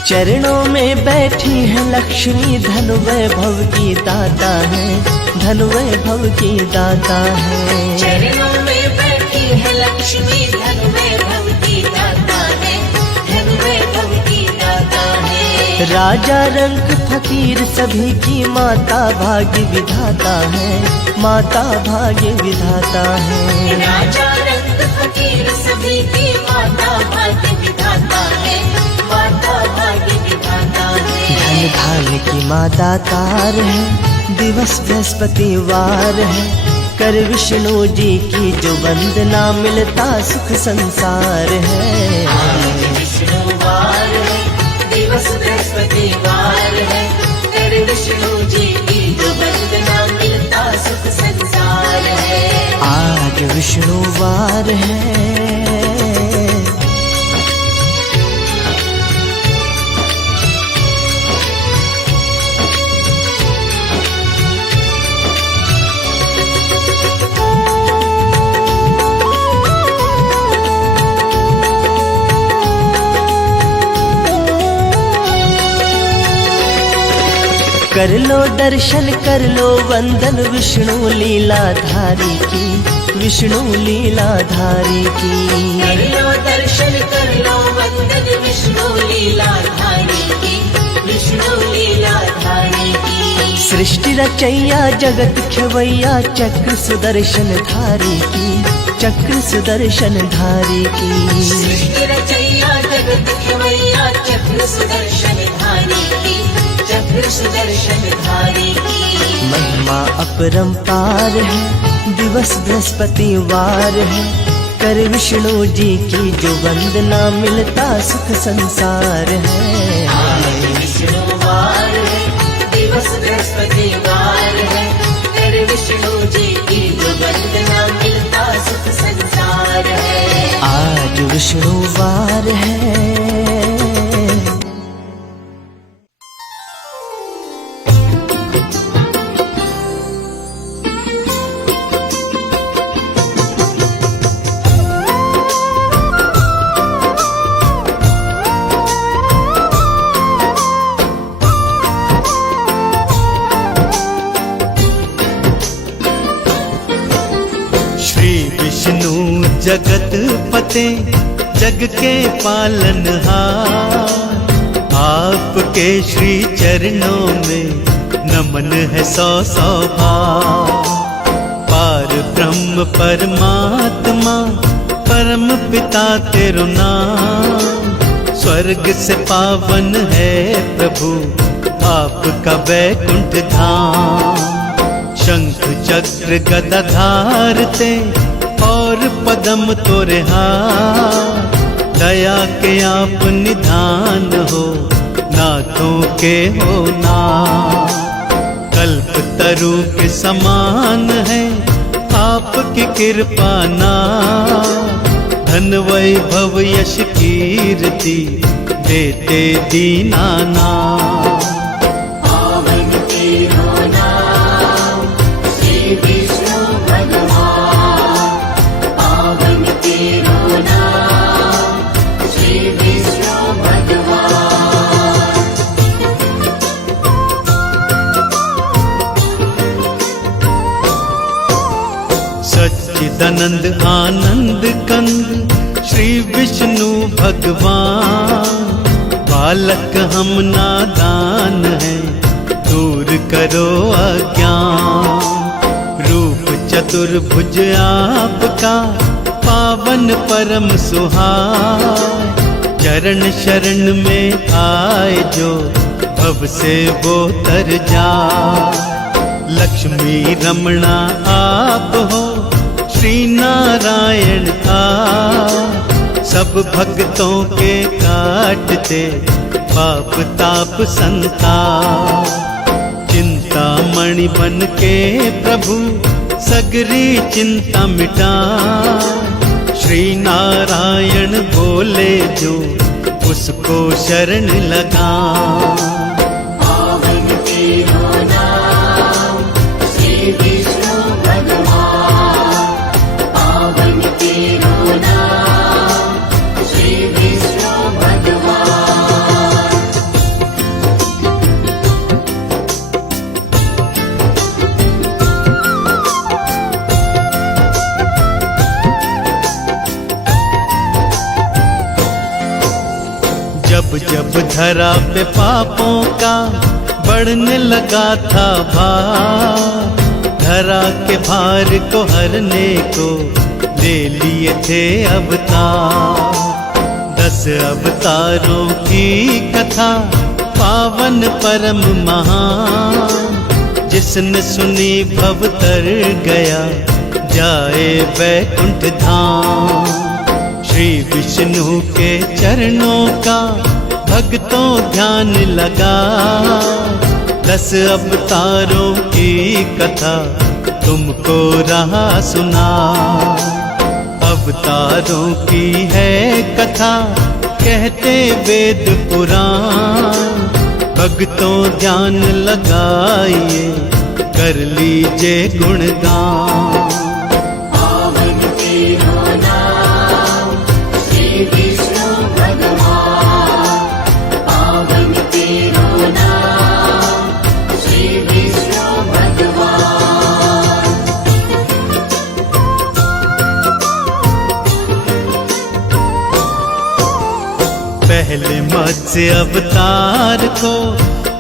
चरणों में बैठी है लक्ष्मी, धन वैभव की दाता है, धन वैभव की दाता है। चरणों में बैठी है लक्ष्मी, धन वैभव की दाता है, धन वैभव की दाता है। राजा रंक फकीर सभी की माता, भाग्य विधाता है, माता भाग्य विधाता है। राजा रंक फकीर सभी की माता, भाग्य विधाता है, माता भाग्य विधाता है। धन धान्य की माँ दातार है, दिवस बृहस्पतिवार है, कर विष्णु जी की जो वंदना, मिलता सुख संसार है। आज विष्णुवार है, दिवस बृहस्पतिवार है, कर विष्णु जी की जो वंदना, मिलता सुख संसार है। आज विष्णुवार है। कर लो दर्शन, कर लो वंदन, विष्णु लीलाधारी की, विष्णु लीलाधारी की। कर लो दर्शन, कर लो वंदन, विष्णु लीलाधारी की, विष्णु लीलाधारी की। सृष्टि रचैया जगत खेवैया, चक्र सुदर्शन धारी की, चक्र सुदर्शन धारी की। सृष्टि रचैया जगत खेवैया, चक्र सुदर्शन धारी की, चक्र सुदर्शन धारी की। महिमा अपरंपार है, दिवस बृहस्पतिवार है, कर विष्णु जी की जो वंदना, मिलता सुख संसार है। आज विष्णुवार है, दिवस बृहस्पतिवार है, कर विष्णु जी की जो वंदना, मिलता सुख संसार है। आज विष्णुवार है। जगत पते जग के पालनहार, आपके श्री चरणों में नमन है सौ सौ बार। पार ब्रह्म परमात्मा परम पिता तेरो नाम, स्वर्ग से पावन है प्रभु आपका वैकुंठ धाम। शंख चक्र गदा धारते और पदम तोरे हाथ, दया के आप निधान हो नाथों के हो नाथ। कल्प तरु के समान है आपकी कृपा नाथ, धन वैभव यश कीर्ति देते दीनानाथ। श्री सच्चिदानंद आनंद कंद श्री विष्णु भगवान, बालक हम नादान हैं, दूर करो अज्ञान। रूप चतुर्भुज आपका, पावन परम सुहाय, चरण शरण में आए जो, भव से वो तर जाए। लक्ष्मी रमणा आप हो, श्री नारायण आप, सब भक्तों के काटते पाप ताप संताप। चिंतामणि बन के प्रभु सगरी चिंता मिटा, श्री नारायण बोले जो उसको शरण लगा। पावन तेरो नाम श्री विष्णु भगवान, पावन तेरो नाम श्री विष्णु भगवान। जब जब धरा पे पापों का बढ़ने लगा था भार, धरा के भार को हरने को ले लिए थे अवतार। 10 अवतारों की कथा पावन परम महान, जिसने सुनी भव तर गया जाए वैकुंठ धाम। श्री विष्णु के चरणों का भक्तों ध्यान लगा, 10 अवतारों की कथा तुमको रहा सुना। अवतारों की है कथा कहते वेद पुराण, भक्तों ध्यान लगाइए कर लीजिए गुणगान। पावन तेरो नाम श्री विष्णु भगवान, पावन तेरो नाम श्री विष्णु भगवान। पहले मत्स्य अवतार को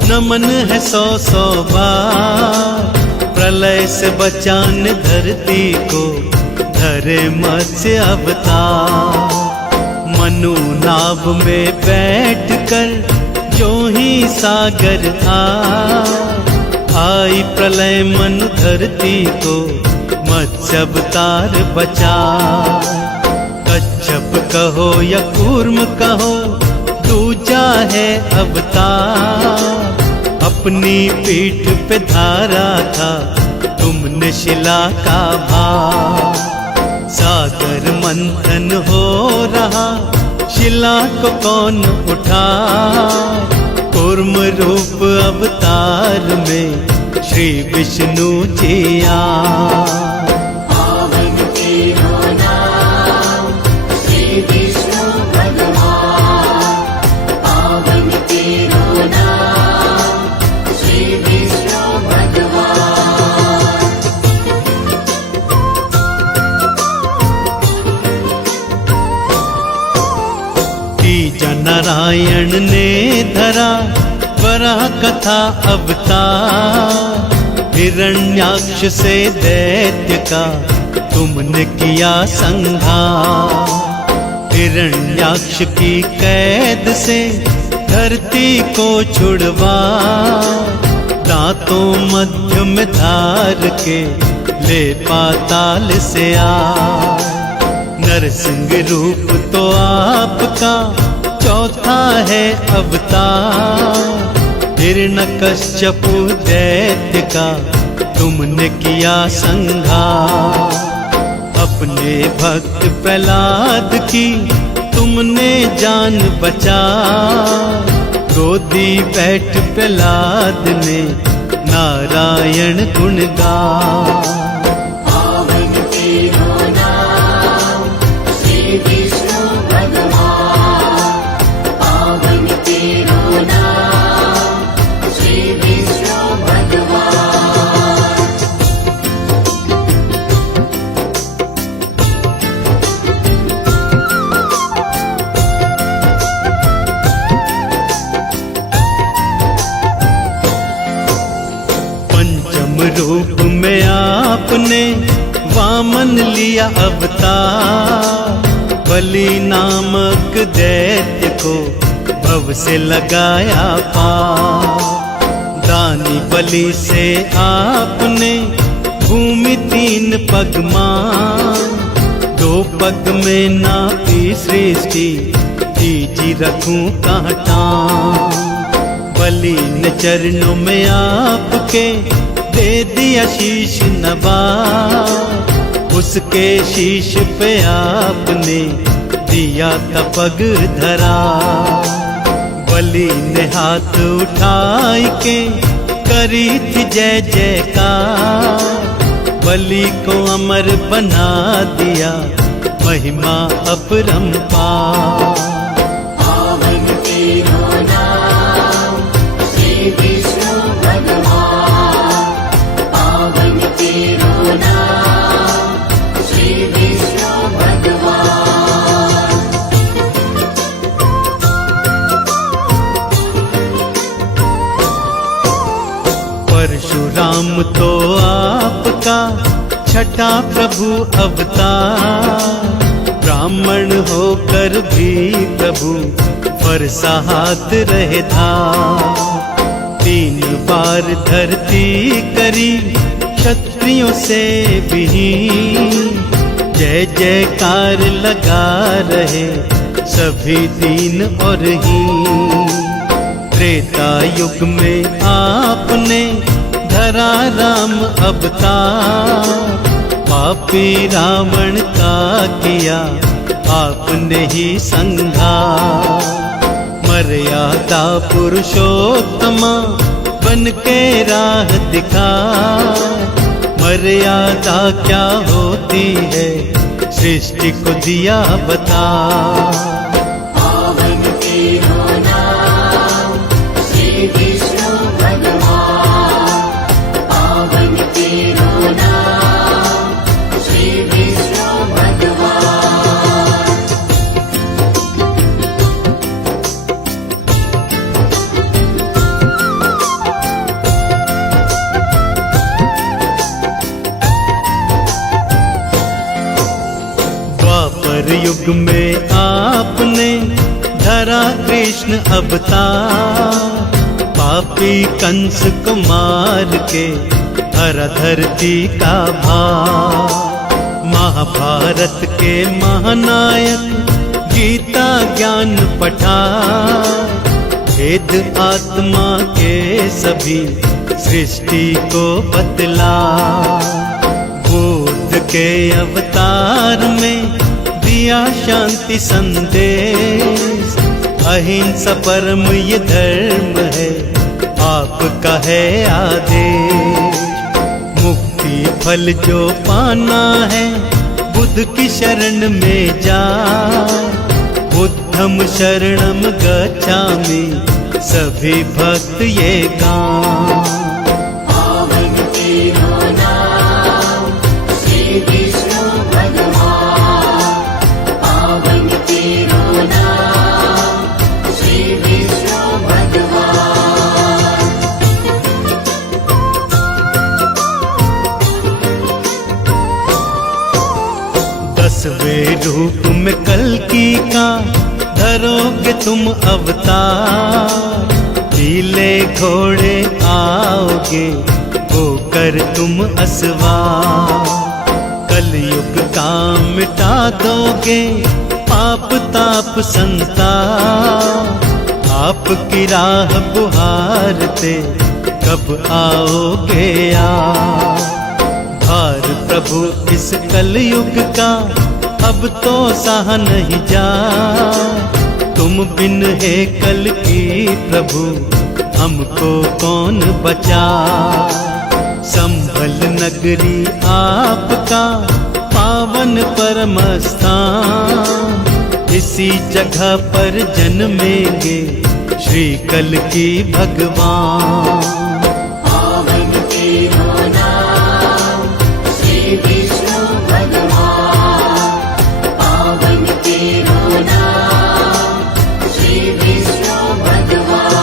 नमन है 100 बार, प्रलय से बचान धरती को धरे मत्स्य अवतार। मनु नाव में बैठकर जो ही सागर आई, प्रलय मन धरती को मत्स्य अवतार बचा। कच्छप कहो या कूर्म कहो दूजा है अवतार, अपनी पीठ पे धारा था तुमने शिला का भार। सागर मंथन हो रहा शिला को कौन उठा, कूर्म रूप अवतार में श्री विष्णु जी आए। पावन तेरो नाम श्री विष्णु भगवान, पावन तेरो नाम श्री विष्णु भगवान। तीजा नारायण ने धरा वराह कथा अवतार, हिरण्याक्ष से दैत्य का तुमने किया संहार। हिरण्याक्ष की कैद से धरती को छुड़वा, दांतों मध्य में धार के ले पाताल से आ। नरसिंह रूप तो आपका चौथा है अवतार, हिरण्यकश्यप दैत्य का तुमने किया संहार। अपने भक्त प्रहलाद की तुमने जान बचा, गोदी बैठ प्रहलाद ने नारायण गुण गा। पावन तेरो नाम श्री विष्णु भगवान, पावन तेरो नाम श्री विष्णु भगवान। रूप में आपने वामन लिया अवतार, बलि नामक दैत्य को भव से लगाया पार। दानी बलि से आपने भूमि 3 पग मान, 2 पग में नापी सृष्टि, तीजी रखूं कांटा। बलि ने चरणों में आपके दे दिया शीश नवा, उसके शीश पे आपने दिया था पग धरा। बलि ने हाथ उठाई के करी थी जय जयकार, बलि को अमर बना दिया महिमा अपरंपार। पावन तेरो नाम श्री विष्णु भगवान, पावन तेरो नाम श्री विष्णु भगवान। परशुराम तो आपका छठा प्रभु अवतार, ब्राह्मण होकर भी प्रभु फरसा हाथ रहे था। 3 बार धरती करी क्षत्रियों से भी, जय जयकार लगा रहे सभी दीन और हीन। त्रेता युग में आपने धरा राम अवतार, पापी रावण का किया आपने ही संहार। मर्यादा पुरुषोत्तमा बन के राह दिखा, मर्यादा क्या होती है सृष्टि को दिया बता। पावन तेरो नाम श्री विष्णु भगवान, पावन तेरो नाम श्री विष्णु भगवान। द्वापर युग में आपने धरा कृष्ण अवतार, पापी कंस को मार के हरा धरती का भार। महाभारत के महानायक गीता ज्ञान पठार, भेद आत्मा के सभी सृष्टि को बतला। बुद्ध के अवतार में दिया शांति संदेश, अहिंसा परम ये धर्म है आपका है आदेश। मुक्ति फल जो पाना है बुद्ध की शरण में जा, बुद्धम शरणम गच्छामि सभी भक्त ये गान। पावन तेरो नाम श्री विष्णु भगवान, पावन तेरो नाम श्री विष्णु भगवान। 10वें रूप में कल्कि का धरोगे तुम अवतार, नीले घोड़े आओगे होकर तुम असवार। कलयुग का मिटा दोगे पाप ताप संताप, आपकी राह पुहारते कब आओगे आप। भार प्रभु इस कलयुग का अब तो सहा नहीं जा, तुम बिन है कल की प्रभु हमको कौन बचा। संभल नगरी आपका पावन परम स्थान, इसी जगह पर जन्मेंगे श्री कल की भगवान। पावन तेरो नाम श्री विष्णु भगवान, पावन तेरो नाम श्री विष्णु भगवान।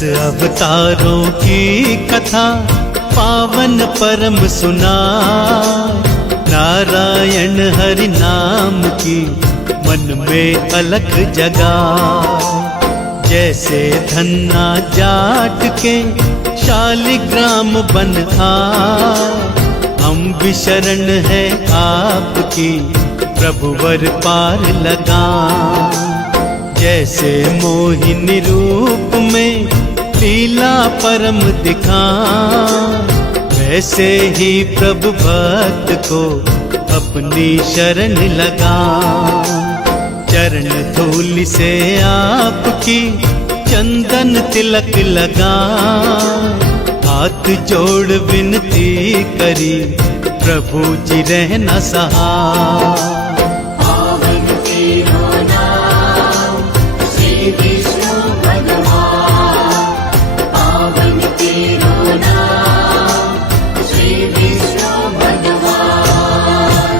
अवतारों की कथा पावन परम सुना, नारायण हरि नाम की मन में अलख जगा। जैसे धन्ना जाट के शालिग्राम बन हम भी शरण है आपकी प्रभुवर पार लगा। जैसे मोहिनी रूप में लीला परम दिखा, वैसे ही प्रभु भक्त को अपनी शरण लगा। चरण धूलि से आपकी चंदन तिलक लगा, हाथ जोड़ विनती करी प्रभु जी रहना सहा। पावन तेरो नाम श्री विष्णु भगवान, पावन तेरो नाम श्री विष्णु भगवान।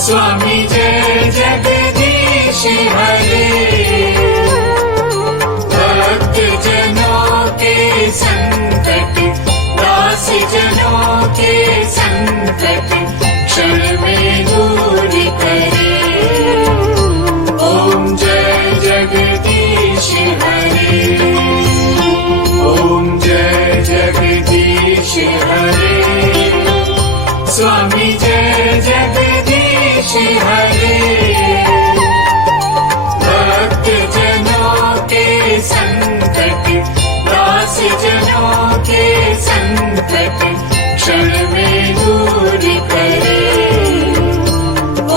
स्वामी जय जगदीश हरे, भक्त जनों के संकट, दास जनों के संकट क्षण में दूर करे। ओम जय जगदीश हरे, ओम जय जगदीश हरे, स्वामी जय जगदीश हरे। भक्त जनों के संकट, दास जनों के संकट क्षण में दूर करे।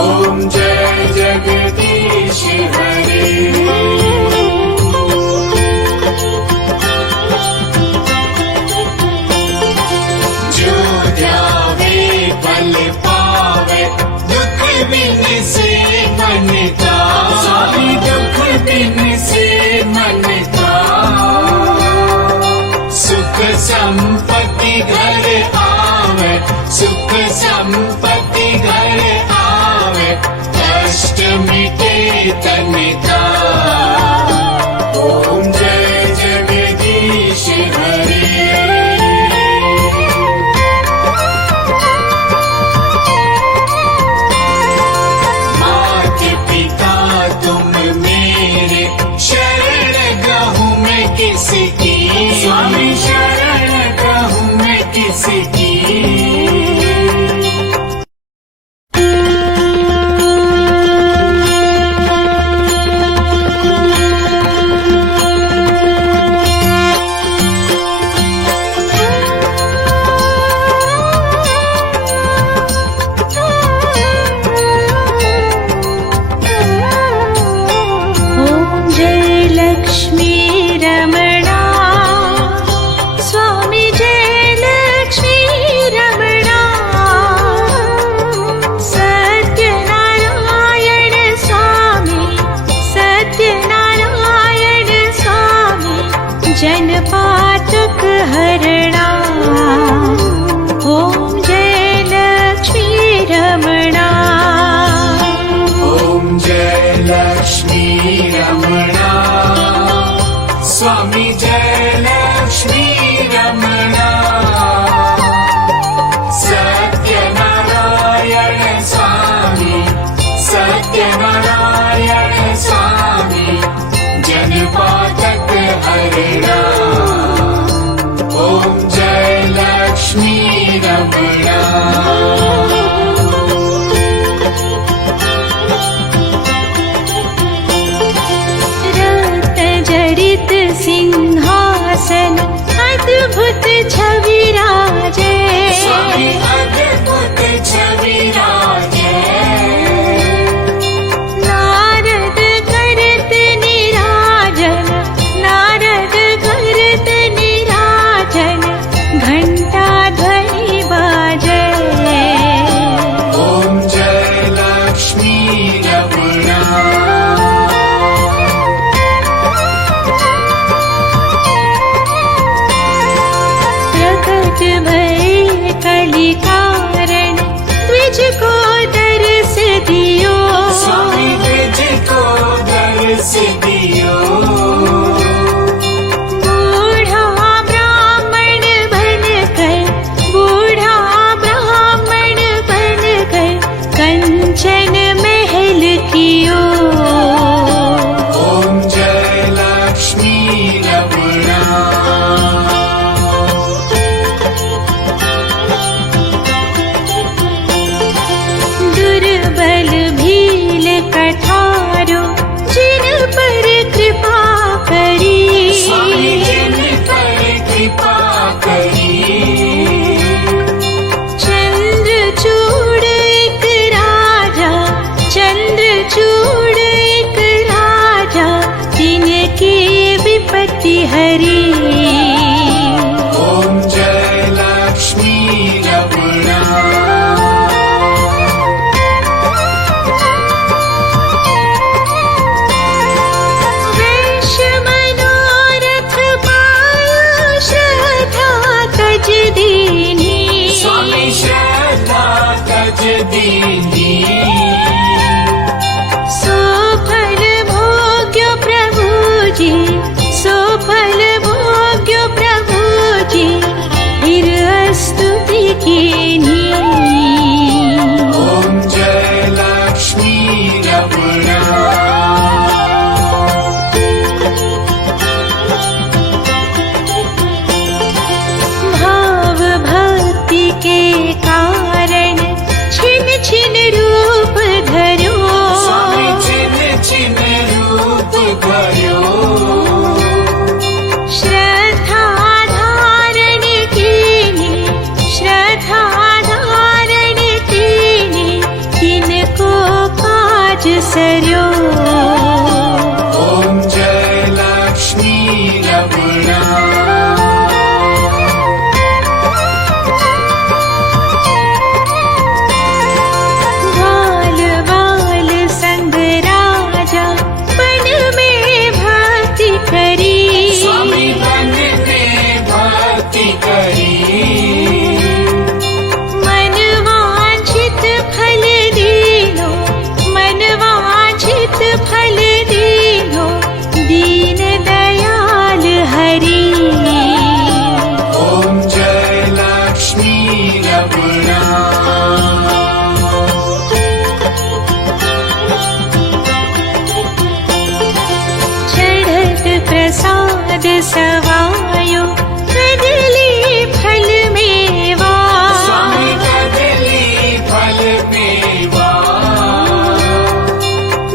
ओम जय जगदीश हरे। जो ध्यावे फल पावे, दुख बिन से मन का, स्वामी दुख बिन से मन का। सुख संपत्ति घर आवे, सुख संपत्ति घर आवे, कष्ट मिटे तन का। ओम जय जगदीश हरे। किसकी स्वामी शरण कहूँ मैं किसकी। ओम जय लक्ष्मी रमणा, स्वामी जय लक्ष्मी रमणा। सत्यनारायण स्वामी, सत्यनारायण स्वामी जनपातक हरणा। ओम जय लक्ष्मी रमणा, ओम जय लक्ष्मी रमणा, स्वामी जय लक्ष्मी रमणा। सत्यनारायण स्वामी, सत्यनारायण स्वामी जनपातक हरणा। ओम जय लक्ष्मी रमणा। जड़ित सिंहासन अद्भुत छवि राजे, स्वामी अद्भुत छवि राजे। नारद करत निराजन, नारद करत निराजन, घंटा ध्वनि बाजे। रस दियो बूढ़ा ब्राह्मण बनकर, बूढ़ा ब्राह्मण बनकर कंचन महल कियो। ओम जय लक्ष्मी रमणा दुर्बल भील कठारो जिन पर कृपा करी। स्वामी जिन पर कृपा करी चंद्रचूड़ एक राजा, चंद्रचूड़ एक राजा तिनकी विपत्ति हरी। ओम जय लक्ष्मी रमणा वैश्य मनोरथ पाया श्रद्धा तज दीनी। स्वामी श्रद्धा तज दीनी सोफल भोग्यो प्रभुजी, सोफल भोग्यो प्रभुजी फिर स्तुति कीनी। ओम जय लक्ष्मी रमणा भाव भक्ति के कारण छिन छिन रूप धरो। स्वामी छिन छिन रूप धर्यो श्रद्धा धारण कीनी, श्रद्धा धारण कीनी तिनको काज सर्यो। ओम जय लक्ष्मी रमणा बाल बाल संग राजा वन में भक्ति करी। स्वामी वन में भक्ति करी मन वांछित फल दीनो, मन वांछित फल दीनो दीन दयाल हरि। ओम जय लक्ष्मी रमणा चढ़त प्रसाद सवायो कदली फल मेवा। स्वामी कदली फल मेवा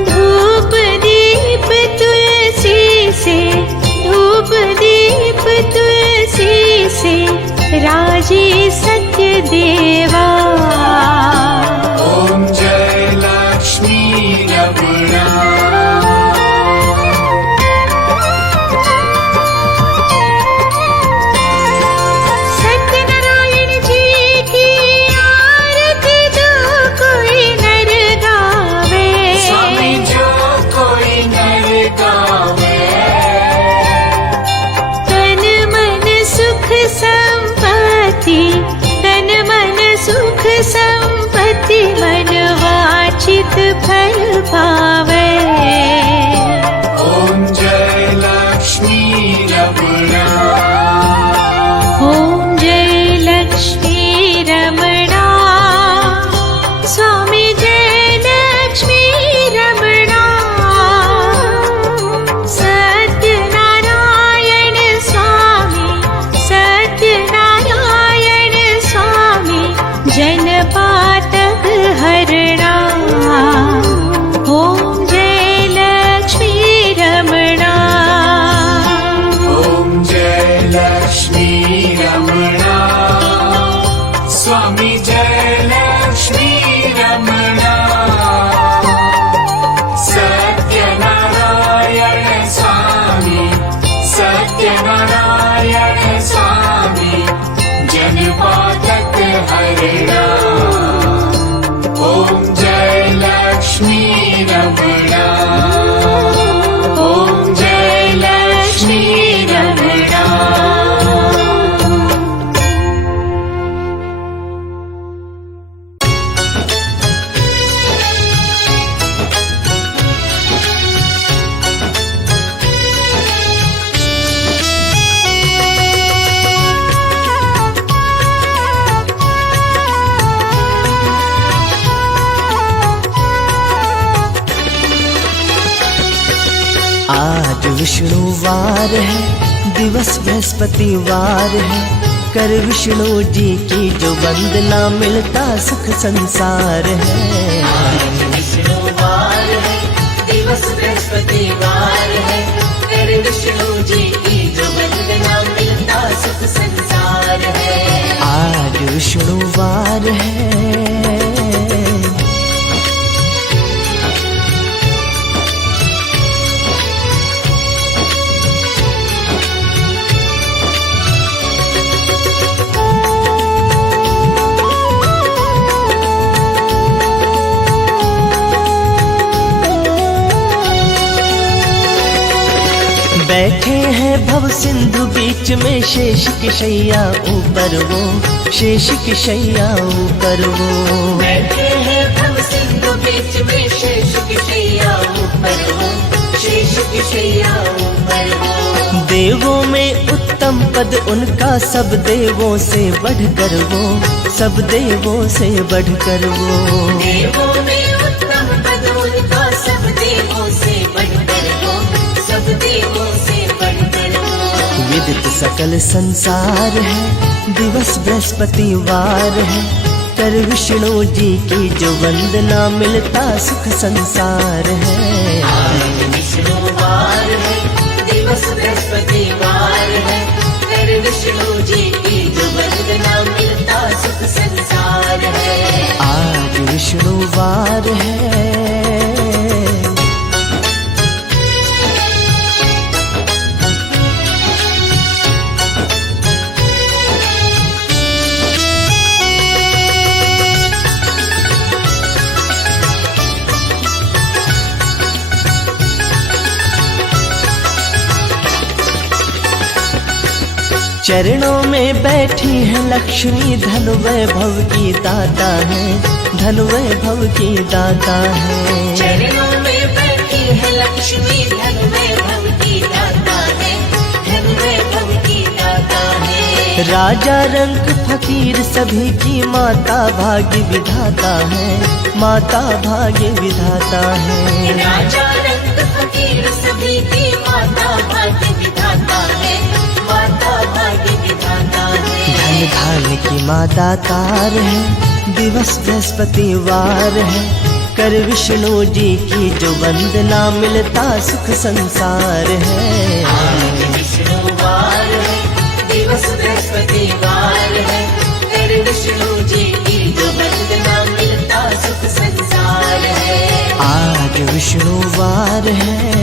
धूप दीप तुलसी से, धूप दीप तुलसी से राजी सत्य देवा। ओम जय लक्ष्मी रमणा सत्यनारायण जी की आरती जो कोई नर गावे। स्वामी जो कोई नर गावे तन मन सुख संपत्ति, तन मन सुख संपत्ति मन वांछित फल पावे। ओम जय लक्ष्मी रमणा ओम जय लक्ष्मी रमणा स्वामी जय लक्ष्मी रमणा। सत्यनारायण स्वामी, सत्यनारायण स्वामी जनपातक हरणा। ओम जय लक्ष्मी रमणा। ओम जय लक्ष्मी रमणा स्वामी जय लक्ष्मी रमणा सत्यनारायण स्वामी, सत्यनारायण स्वामी जनपातक हरणा। ओम जय लक्ष्मी रमणा ओम जय लक्ष्मी रमणा। आज विष्णुवार है, दिवस बृहस्पतिवार है, कर विष्णु जी की जो वंदना मिलता सुख संसार है। आज विष्णुवार है, दिवस बृहस्पतिवार है, कर विष्णु जी की जो वंदना मिलता सुख संसार है। आज विष्णुवार है। बैठे हैं भव सिंधु बीच में, शेष की शैया ऊपर वो, शेष की शैया ऊपर वो। बैठे हैं भव सिंधु बीच में, शेष की शैया ऊपर वो, शेष की शैया ऊपर वो। देवों में उत्तम पद उनका, सब देवों से बढ़कर वो, सब देवों से बढ़कर वो। देवों में उत्तम पद उनका, सब देवों से बढ़कर वो, सब देवों से बढ़कर वो। विदित सकल संसार है, दिवस बृहस्पतिवार है, कर विष्णु जी की जो वंदना मिलता सुख संसार है। आज विष्णुवार है, दिवस बृहस्पतिवार है, कर विष्णु जी की जो वंदना मिलता सुख संसार है। आज विष्णुवार है। चरणों में बैठी है लक्ष्मी, धन वैभव की दाता है, धन वैभव की दाता है। चरणों में बैठी है लक्ष्मी, धन वैभव की दाता है, धन वैभव की दाता है। राजा रंक फकीर सभी की माता भाग्य विधाता है, माता भाग्य विधाता है। राजा रंक फकीर सभी की माता भाग्य विधाता है, माता भाग्य विधाता है। धन धान की माँ दातार है, दिवस बृहस्पतिवार है, कर विष्णु जी की जो वंदना मिलता सुख संसार है। आज विष्णुवार है, दिवस बृहस्पतिवार है, कर विष्णु जी की जो वंदना मिलता सुख संसार है। आज विष्णुवार है।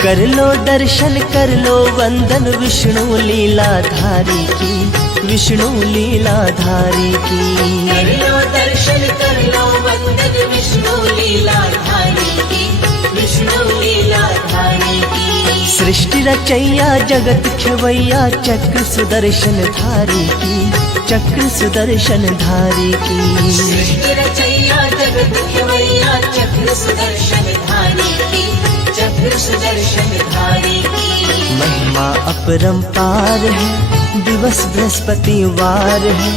कर लो दर्शन कर लो वंदन विष्णु लीलाधारी की, विष्णु लीलाधारी की। कर लो दर्शन कर लो वंदन विष्णु लीलाधारी की, विष्णु लीलाधारी की। सृष्टि रचैया जगत खेवैया, चक्र सुदर्शन धारी की, चक्र सुदर्शन धारी की। सृष्टि रचैया जगत खेवैया, चक्र सुदर्शन धारी की, चक्र सुदर्शन धारी की। महिमा अपरंपार है, दिवस बृहस्पतिवार है,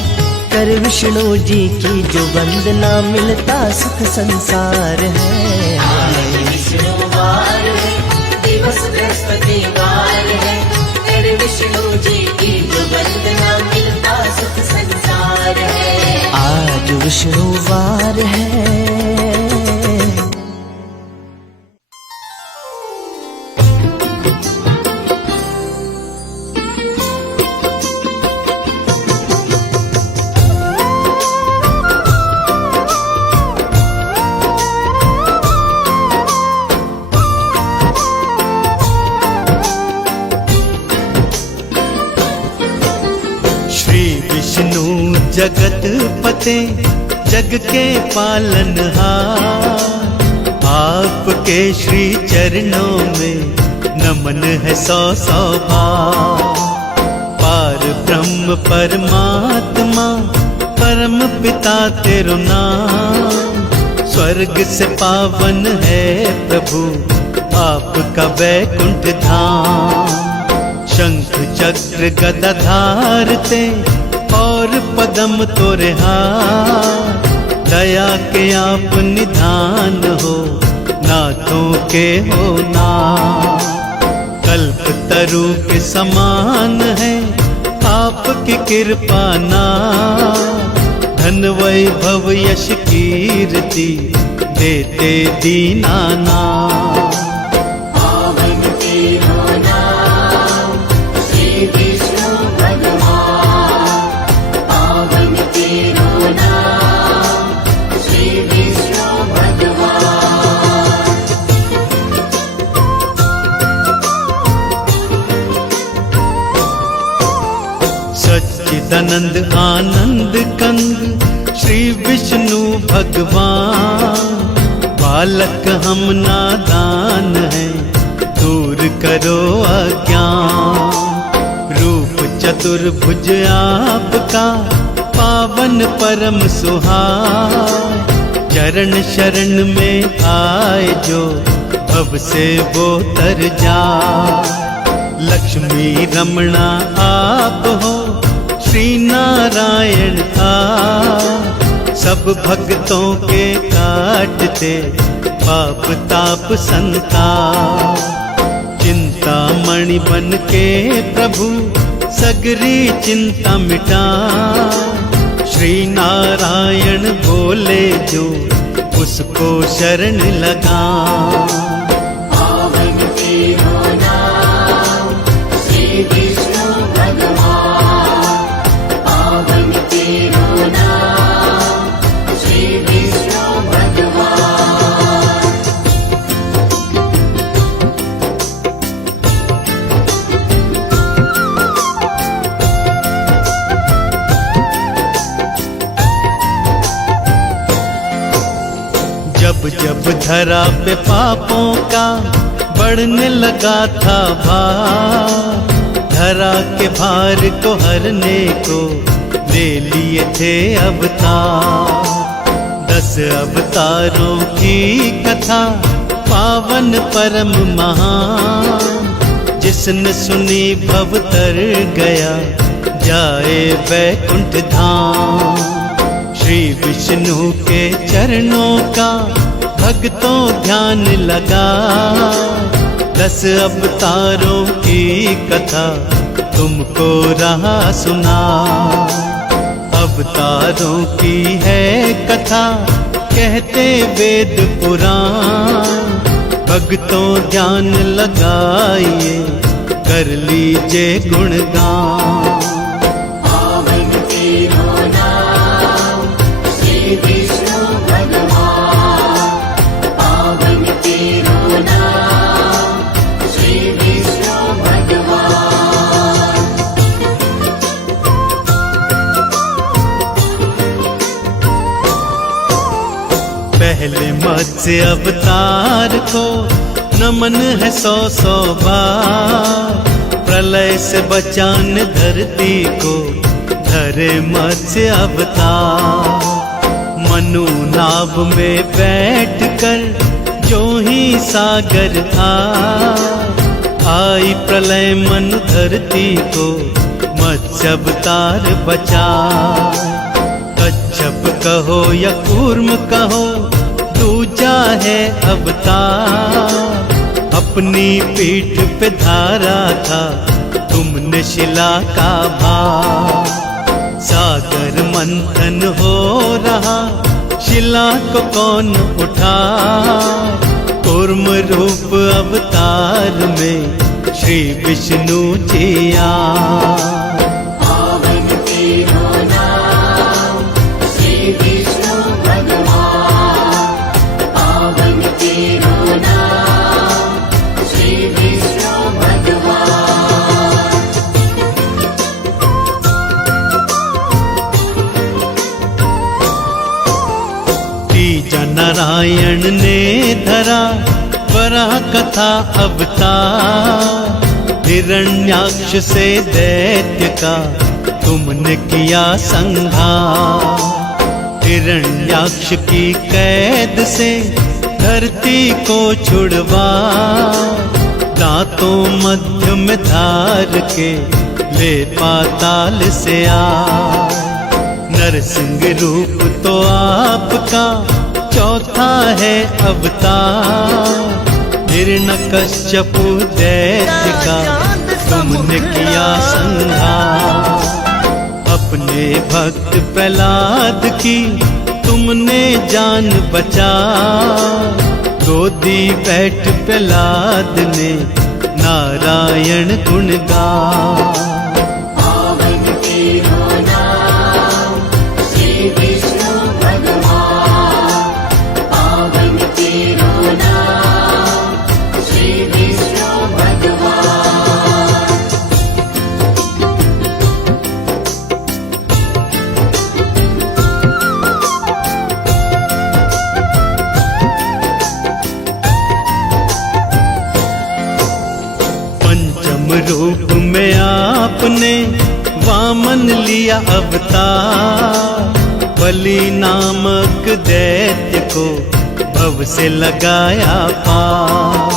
कर विष्णु जी की जो वंदना मिलता सुख संसार है। आज विष्णुवार है, दिवस बृहस्पतिवार है, कर विष्णु जी की जो वंदना मिलता सुख संसार है। आज विष्णुवार है। जगत पते जग के पालनहार, आपके श्री चरणों में नमन है सौ सौ बार। पार ब्रह्म परमात्मा परम पिता तेरो नाम, स्वर्ग से पावन है प्रभु आपका वैकुंठ धाम। शंख चक्र गदा धारते और पदम तोरे हाथ, दया के आप निधान हो नाथों के हो नाम। कल्प तरु के समान है आपकी कृपा ना, धन वैभव यश कीर्ति देते दीनाना। पावन तेरो नाम श्री विष्णु भगवान, पावन तेरो नाम श्री विष्णु भगवान। सच्चिदानंद आनंद कंद श्री विष्णु भगवान, बालक हम नादान हैं दूर करो अज्ञान। रूप चतुर्भुज आपका पावन परम सुहाय, चरण शरण में आए जो भव से वो तर जाए। लक्ष्मी रमणा आप हो श्री नारायण आप, सब भक्तों के काटते पाप ताप संताप। चिंता मणि बन के प्रभु सगरी चिंता मिटा, श्री नारायण बोले जो उसको शरण लगा। पावन तेरो नाम श्री विष्णु भगवान, पावन तेरो नाम श्री विष्णु भगवान। जब जब धरा पे पापों का बढ़ने लगा था भार, धरा के भार को हरने को ले लिए थे अवतार। 10 अवतारों की कथा पावन परम महान, जिसने सुनी भव तर गया जाए वैकुंठ धाम। श्री विष्णु के चरणों का भक्तों ध्यान लगा, 10 अवतारों की कथा तुमको रहा सुना। अवतारों की है कथा कहते वेद पुराण, भक्तों ध्यान लगाइए कर लीजिए गुणगान। पावन तेरो नाम श्री विष्णु भगवान, पावन तेरो नाम श्री विष्णु भगवान। पहले मत्स्य अवतार को नमन है 100 बार, प्रलय से बचाने धरती को धरे मत्स्य अवतार। मनु नाव में बैठ कर जो ही सागर आई, प्रलय मनु धरती को मत्स्य अवतार बचा। कच्छप कहो या कूर्म कहो दूजा है अवतार, अपनी पीठ पे धारा था तुमने शिला का भार। सागर मंथन हो रहा शिला को कौन उठा, कूर्म रूप अवतार में श्री विष्णु जी आए। पावन तेरो नाम श्री विष्णु भगवान, पावन तेरो नाम श्री विष्णु भगवान। तीजा नारायण ने धरा वराह कथा अवतार, हिरण्याक्ष से दैत्य का तुमने किया संहार। हिरण्याक्ष की कैद से धरती को छुड़वा, दांतों मध्य में धार के ले पाताल से आ। नरसिंह रूप तो आपका चौथा है अवतार। हिरण्यकश्यपु दैत्य का तुमने किया संहार। अपने भक्त प्रहलाद की तुमने जान बचा, गोदी बैठ प्रहलाद ने नारायण गुण गा। पावन तेरो नाम श्री विष्णु भगवान, पावन तेरो नाम श्री विष्णु भगवान। रूप में आपने वामन लिया अवतार। बलि नामक दैत्य को भव से लगाया पार।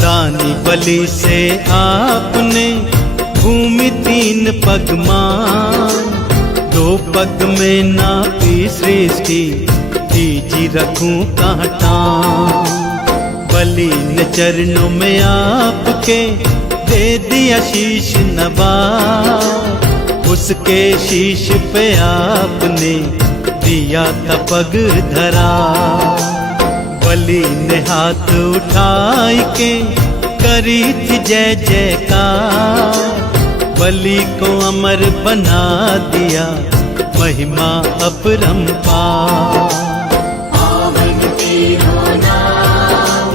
दानी बलि से आपने भूमि 3 पग मान, 2 पग में नापी सृष्टि, तीजी रखूं कहाँ टांग। बलि ने चरणों में आपके दे दिया शीश नवा, उसके शीश पे आपने दिया था पग धरा। बलि ने हाथ उठाई के करी थी जय जयकार। बलि को अमर बना दिया महिमा अपरंपार। पावन तेरो नाम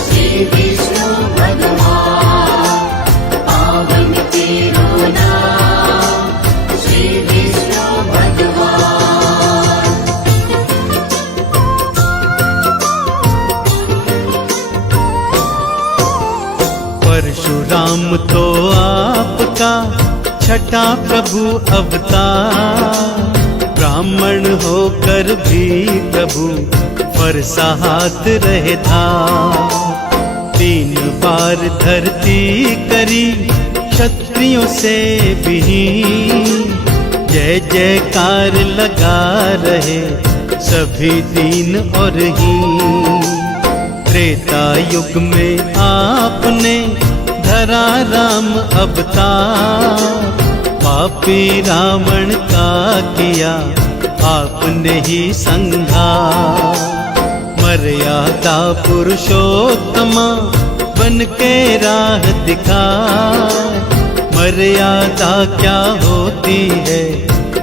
श्री विष्णु भगवान, पावन तेरो नाम श्री विष्णु भगवान। परशुराम तो आपका छठा प्रभु अवतार। ब्राह्मण होकर भी प्रभु फरसा हाथ रहे था। 3 बार धरती करी क्षत्रियों से भी, जय जयकार लगा रहे सभी दीन और हीन। त्रेता युग में आपने धरा राम अवतार। पापी रावण का किया आपने ही संहार। मर्यादा पुरुषोत्तमा बन के राह दिखा। मर्यादा क्या होती है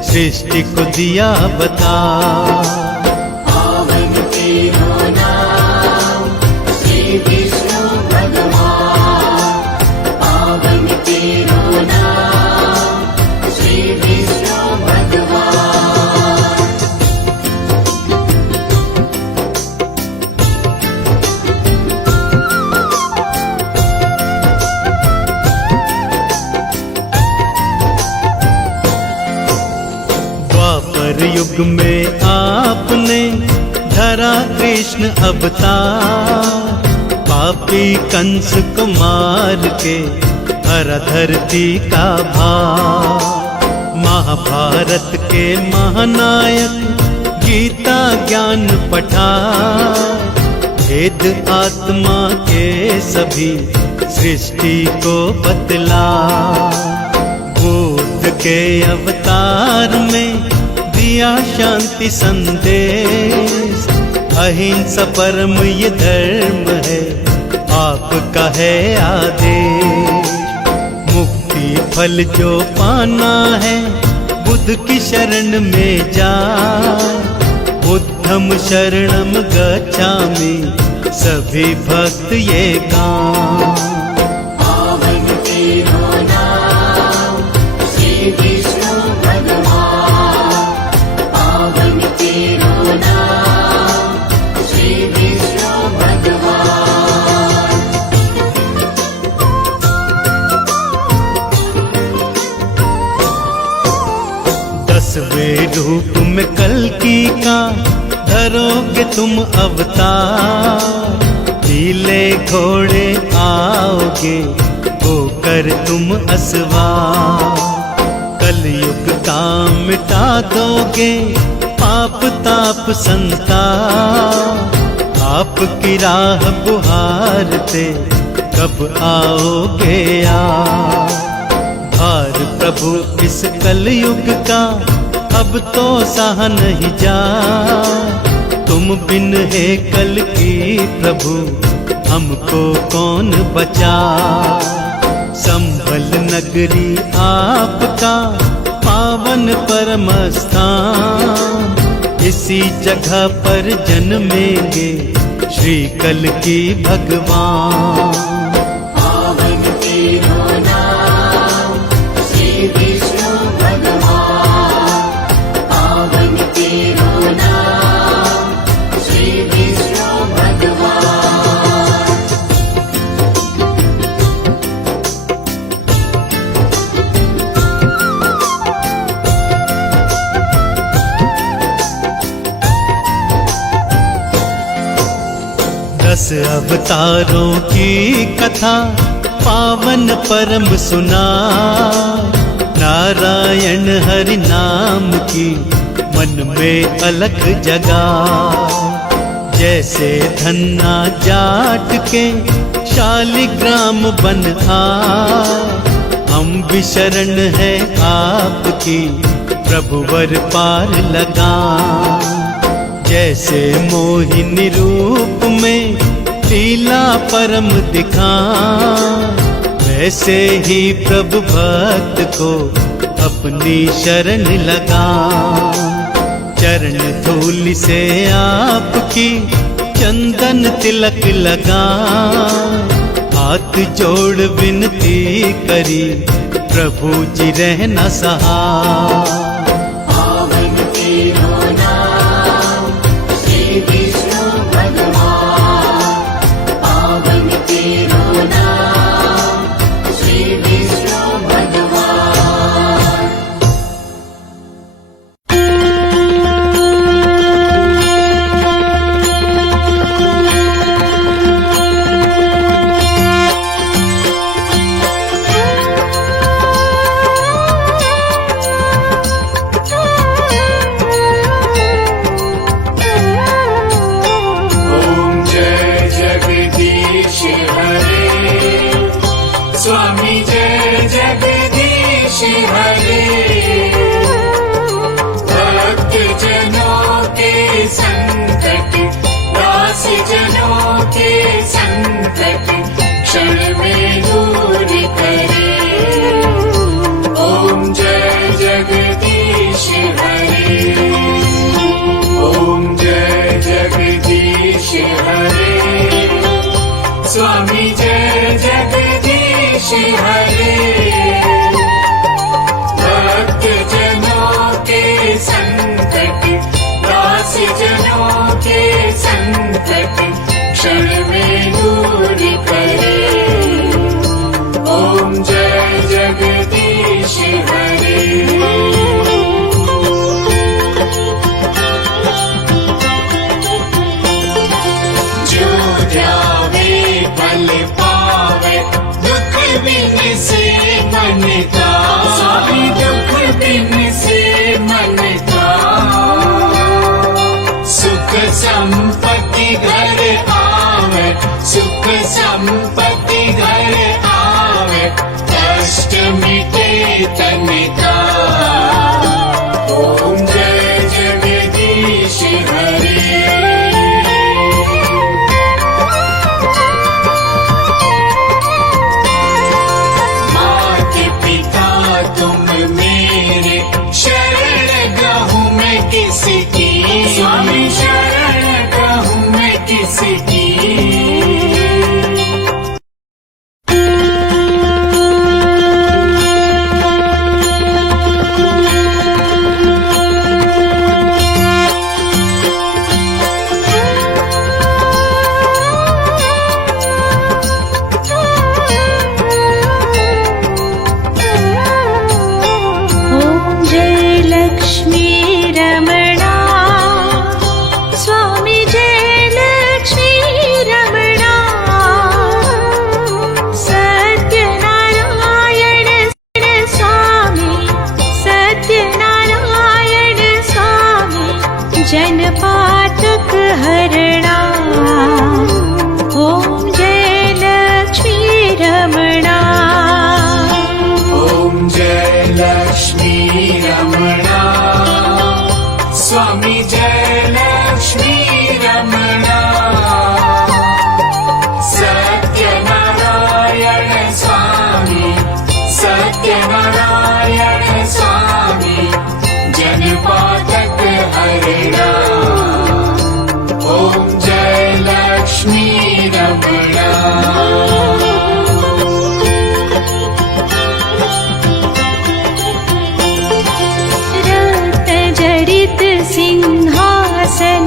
सृष्टि को दिया बता। पावन तेरो नाम श्री विष्णु भगवान, पावन तेरो नाम श्री विष्णु भगवान। द्वापर युग में आपने धरा कृष्ण अवतार। पापी कंस को मार के हरा धरती का भार। महाभारत के महानायक गीता ज्ञान पठार। भेद आत्मा के सभी सृष्टि को बतला। बुद्ध के अवतार में दिया शांति संदेश। अहिंसा परम ये धर्म है, आपका है आदेश। मुक्ति फल जो पाना है, बुद्ध की शरण में जा। बुद्धम शरणम गच्छामि, सभी भक्त ये गाएं। पावन तेरो नाम श्री विष्णु भगवान, पावन तेरो नाम श्री विष्णु भगवान। का धरोगे तुम अवतार, नीले घोड़े आओगे होकर तुम असवार। कलयुग का मिटा दोगे पाप ताप संताप, आपकी राह पुकारते कब आओगे आप। भार प्रभु इस कलयुग का अब तो सहा नहीं जा, तुम बिन है कल की प्रभु हमको कौन बचा। संभल नगरी आपका पावन परम स्थान, इसी जगह पर जन्मेंगे श्री कल की भगवान। पावन तेरो नाम श्री विष्णु भगवान, पावन तेरो नाम श्री विष्णु भगवान। दस अवतारों की कथा पावन परम सुना, नारायण हरि नाम की मन में अलख जगा। जैसे धन्ना जाट के शालिग्राम बन आए, हम भी शरण है आपकी प्रभुवर पार लगा। जैसे मोहिनी रूप में लीला परम दिखा, वैसे ही प्रभु भक्त को अपनी शरण लगा। चरण धूलि से आपकी चंदन तिलक लगा, हाथ जोड़ विनती करी प्रभु जी रहना सहा। पावन तेरो नाम श्री विष्णु भगवान, पावन तेरो नाम श्री विष्णु भगवान। ओम जय जगदीश हरे, स्वामी जय जगदीश हरे। भक्त जनों के संकट, दास जनों के संकट क्षण में दूर करे। ओम जय जगदीश हरे, ओम जय जगदीश हरे, स्वामी जय जगदीश हरे। भक्त जनों के संकट, दास जनों के संकट क्षण में दूर करे। ओम जय जगदीश हरे। जो ध्यावे फल पावे, दुख बिन से मन का। स्वामी दुख बिन से मन का, सुख संपत्ति घर आवे, सुख संपत्ति घर आवे, कष्ट मिटे तन का। ओम जय जगदीश हरे। माता पिता तुम मेरे, शरण गहूँ मैं किसकी। स्वामी शरण गहूँ मैं किसकी। पातक हरणा। ॐ जय लक्ष्मी रमणा। ॐ जय लक्ष्मी रमणा। स्वामी जय लक्ष्मी रमणा। सत्यनारायण स्वामी, सत्यनारायण स्वामी, जनपातक हरणा। ॐ जय लक्ष्मी रमणा। रत्नजडित सिंहासन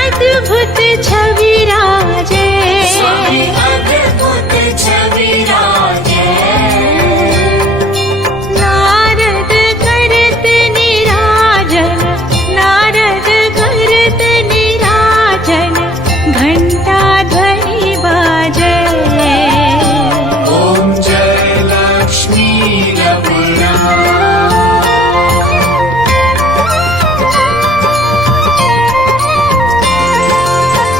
अद्भुत छवि राजे। स्वामी अद्भुत छवि राजे। नारद करत निराजन, नारद करत निराजन, घंटा ध्वनि बाजे। ॐ जय लक्ष्मी रमणा।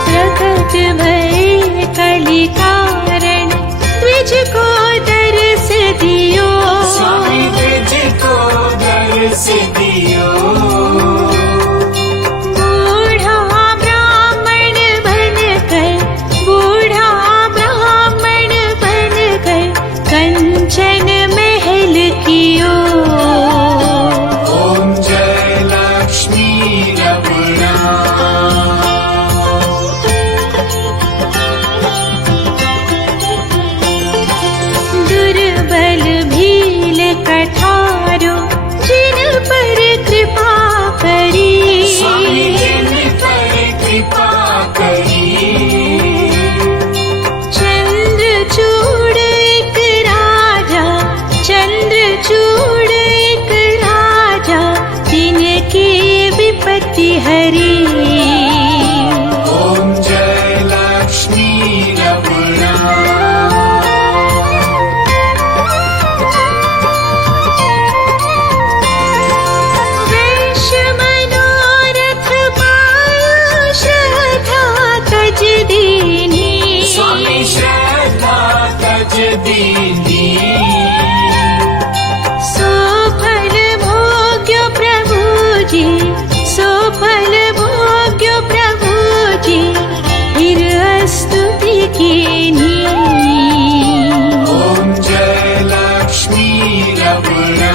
प्रकट भये कलि कारण, द्विज को दर्श दियो। स्वामी द्विज को दर्श दियो। बूढ़ा ब्राह्मण बन कर, बूढ़ा ब्राह्मण बन कर, कंचन महल कियो। ॐ जय लक्ष्मी रमणा। दुर्बल भील कठारो, जिन पर कृपा करी। स्वामी जिन पर कृपा करी। चंद्रचूड़ एक राजा, चंद्रचूड़ एक राजा, तिनकी विपत्ति हरी। ॐ जय लक्ष्मी रमणा। वैश्य मनोरथ पायो, श्रद्धा तज दीनी। स्वामी श्रद्धा तज दीनी। सोफल भोग्यो प्रभुजी, सोफल भोग्यो प्रभुजी, फिर स्तुति कीनी। ॐ जय लक्ष्मी रमणा।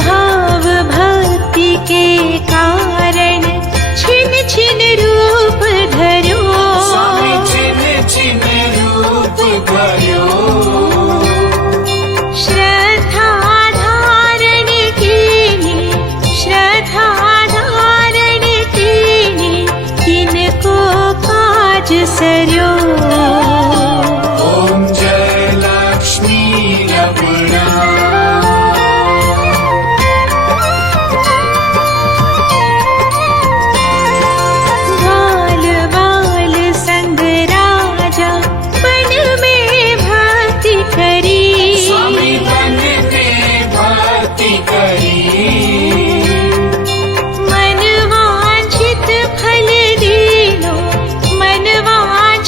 भाव भक्ति के कारण छिन छिन रूप धरो। स्वामी छिन छिन रूप धरो। श्रद्धा धारण कीनी, श्रद्धा धारण कीनी, तिनको काज सर्यो। ॐ जय लक्ष्मी रमणा। बाल बाल संग राजा, वन में भक्ति करी। स्वामी वन में भक्ति करी। मन वांछित फल दीनो, मन वांछित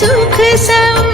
सुख संग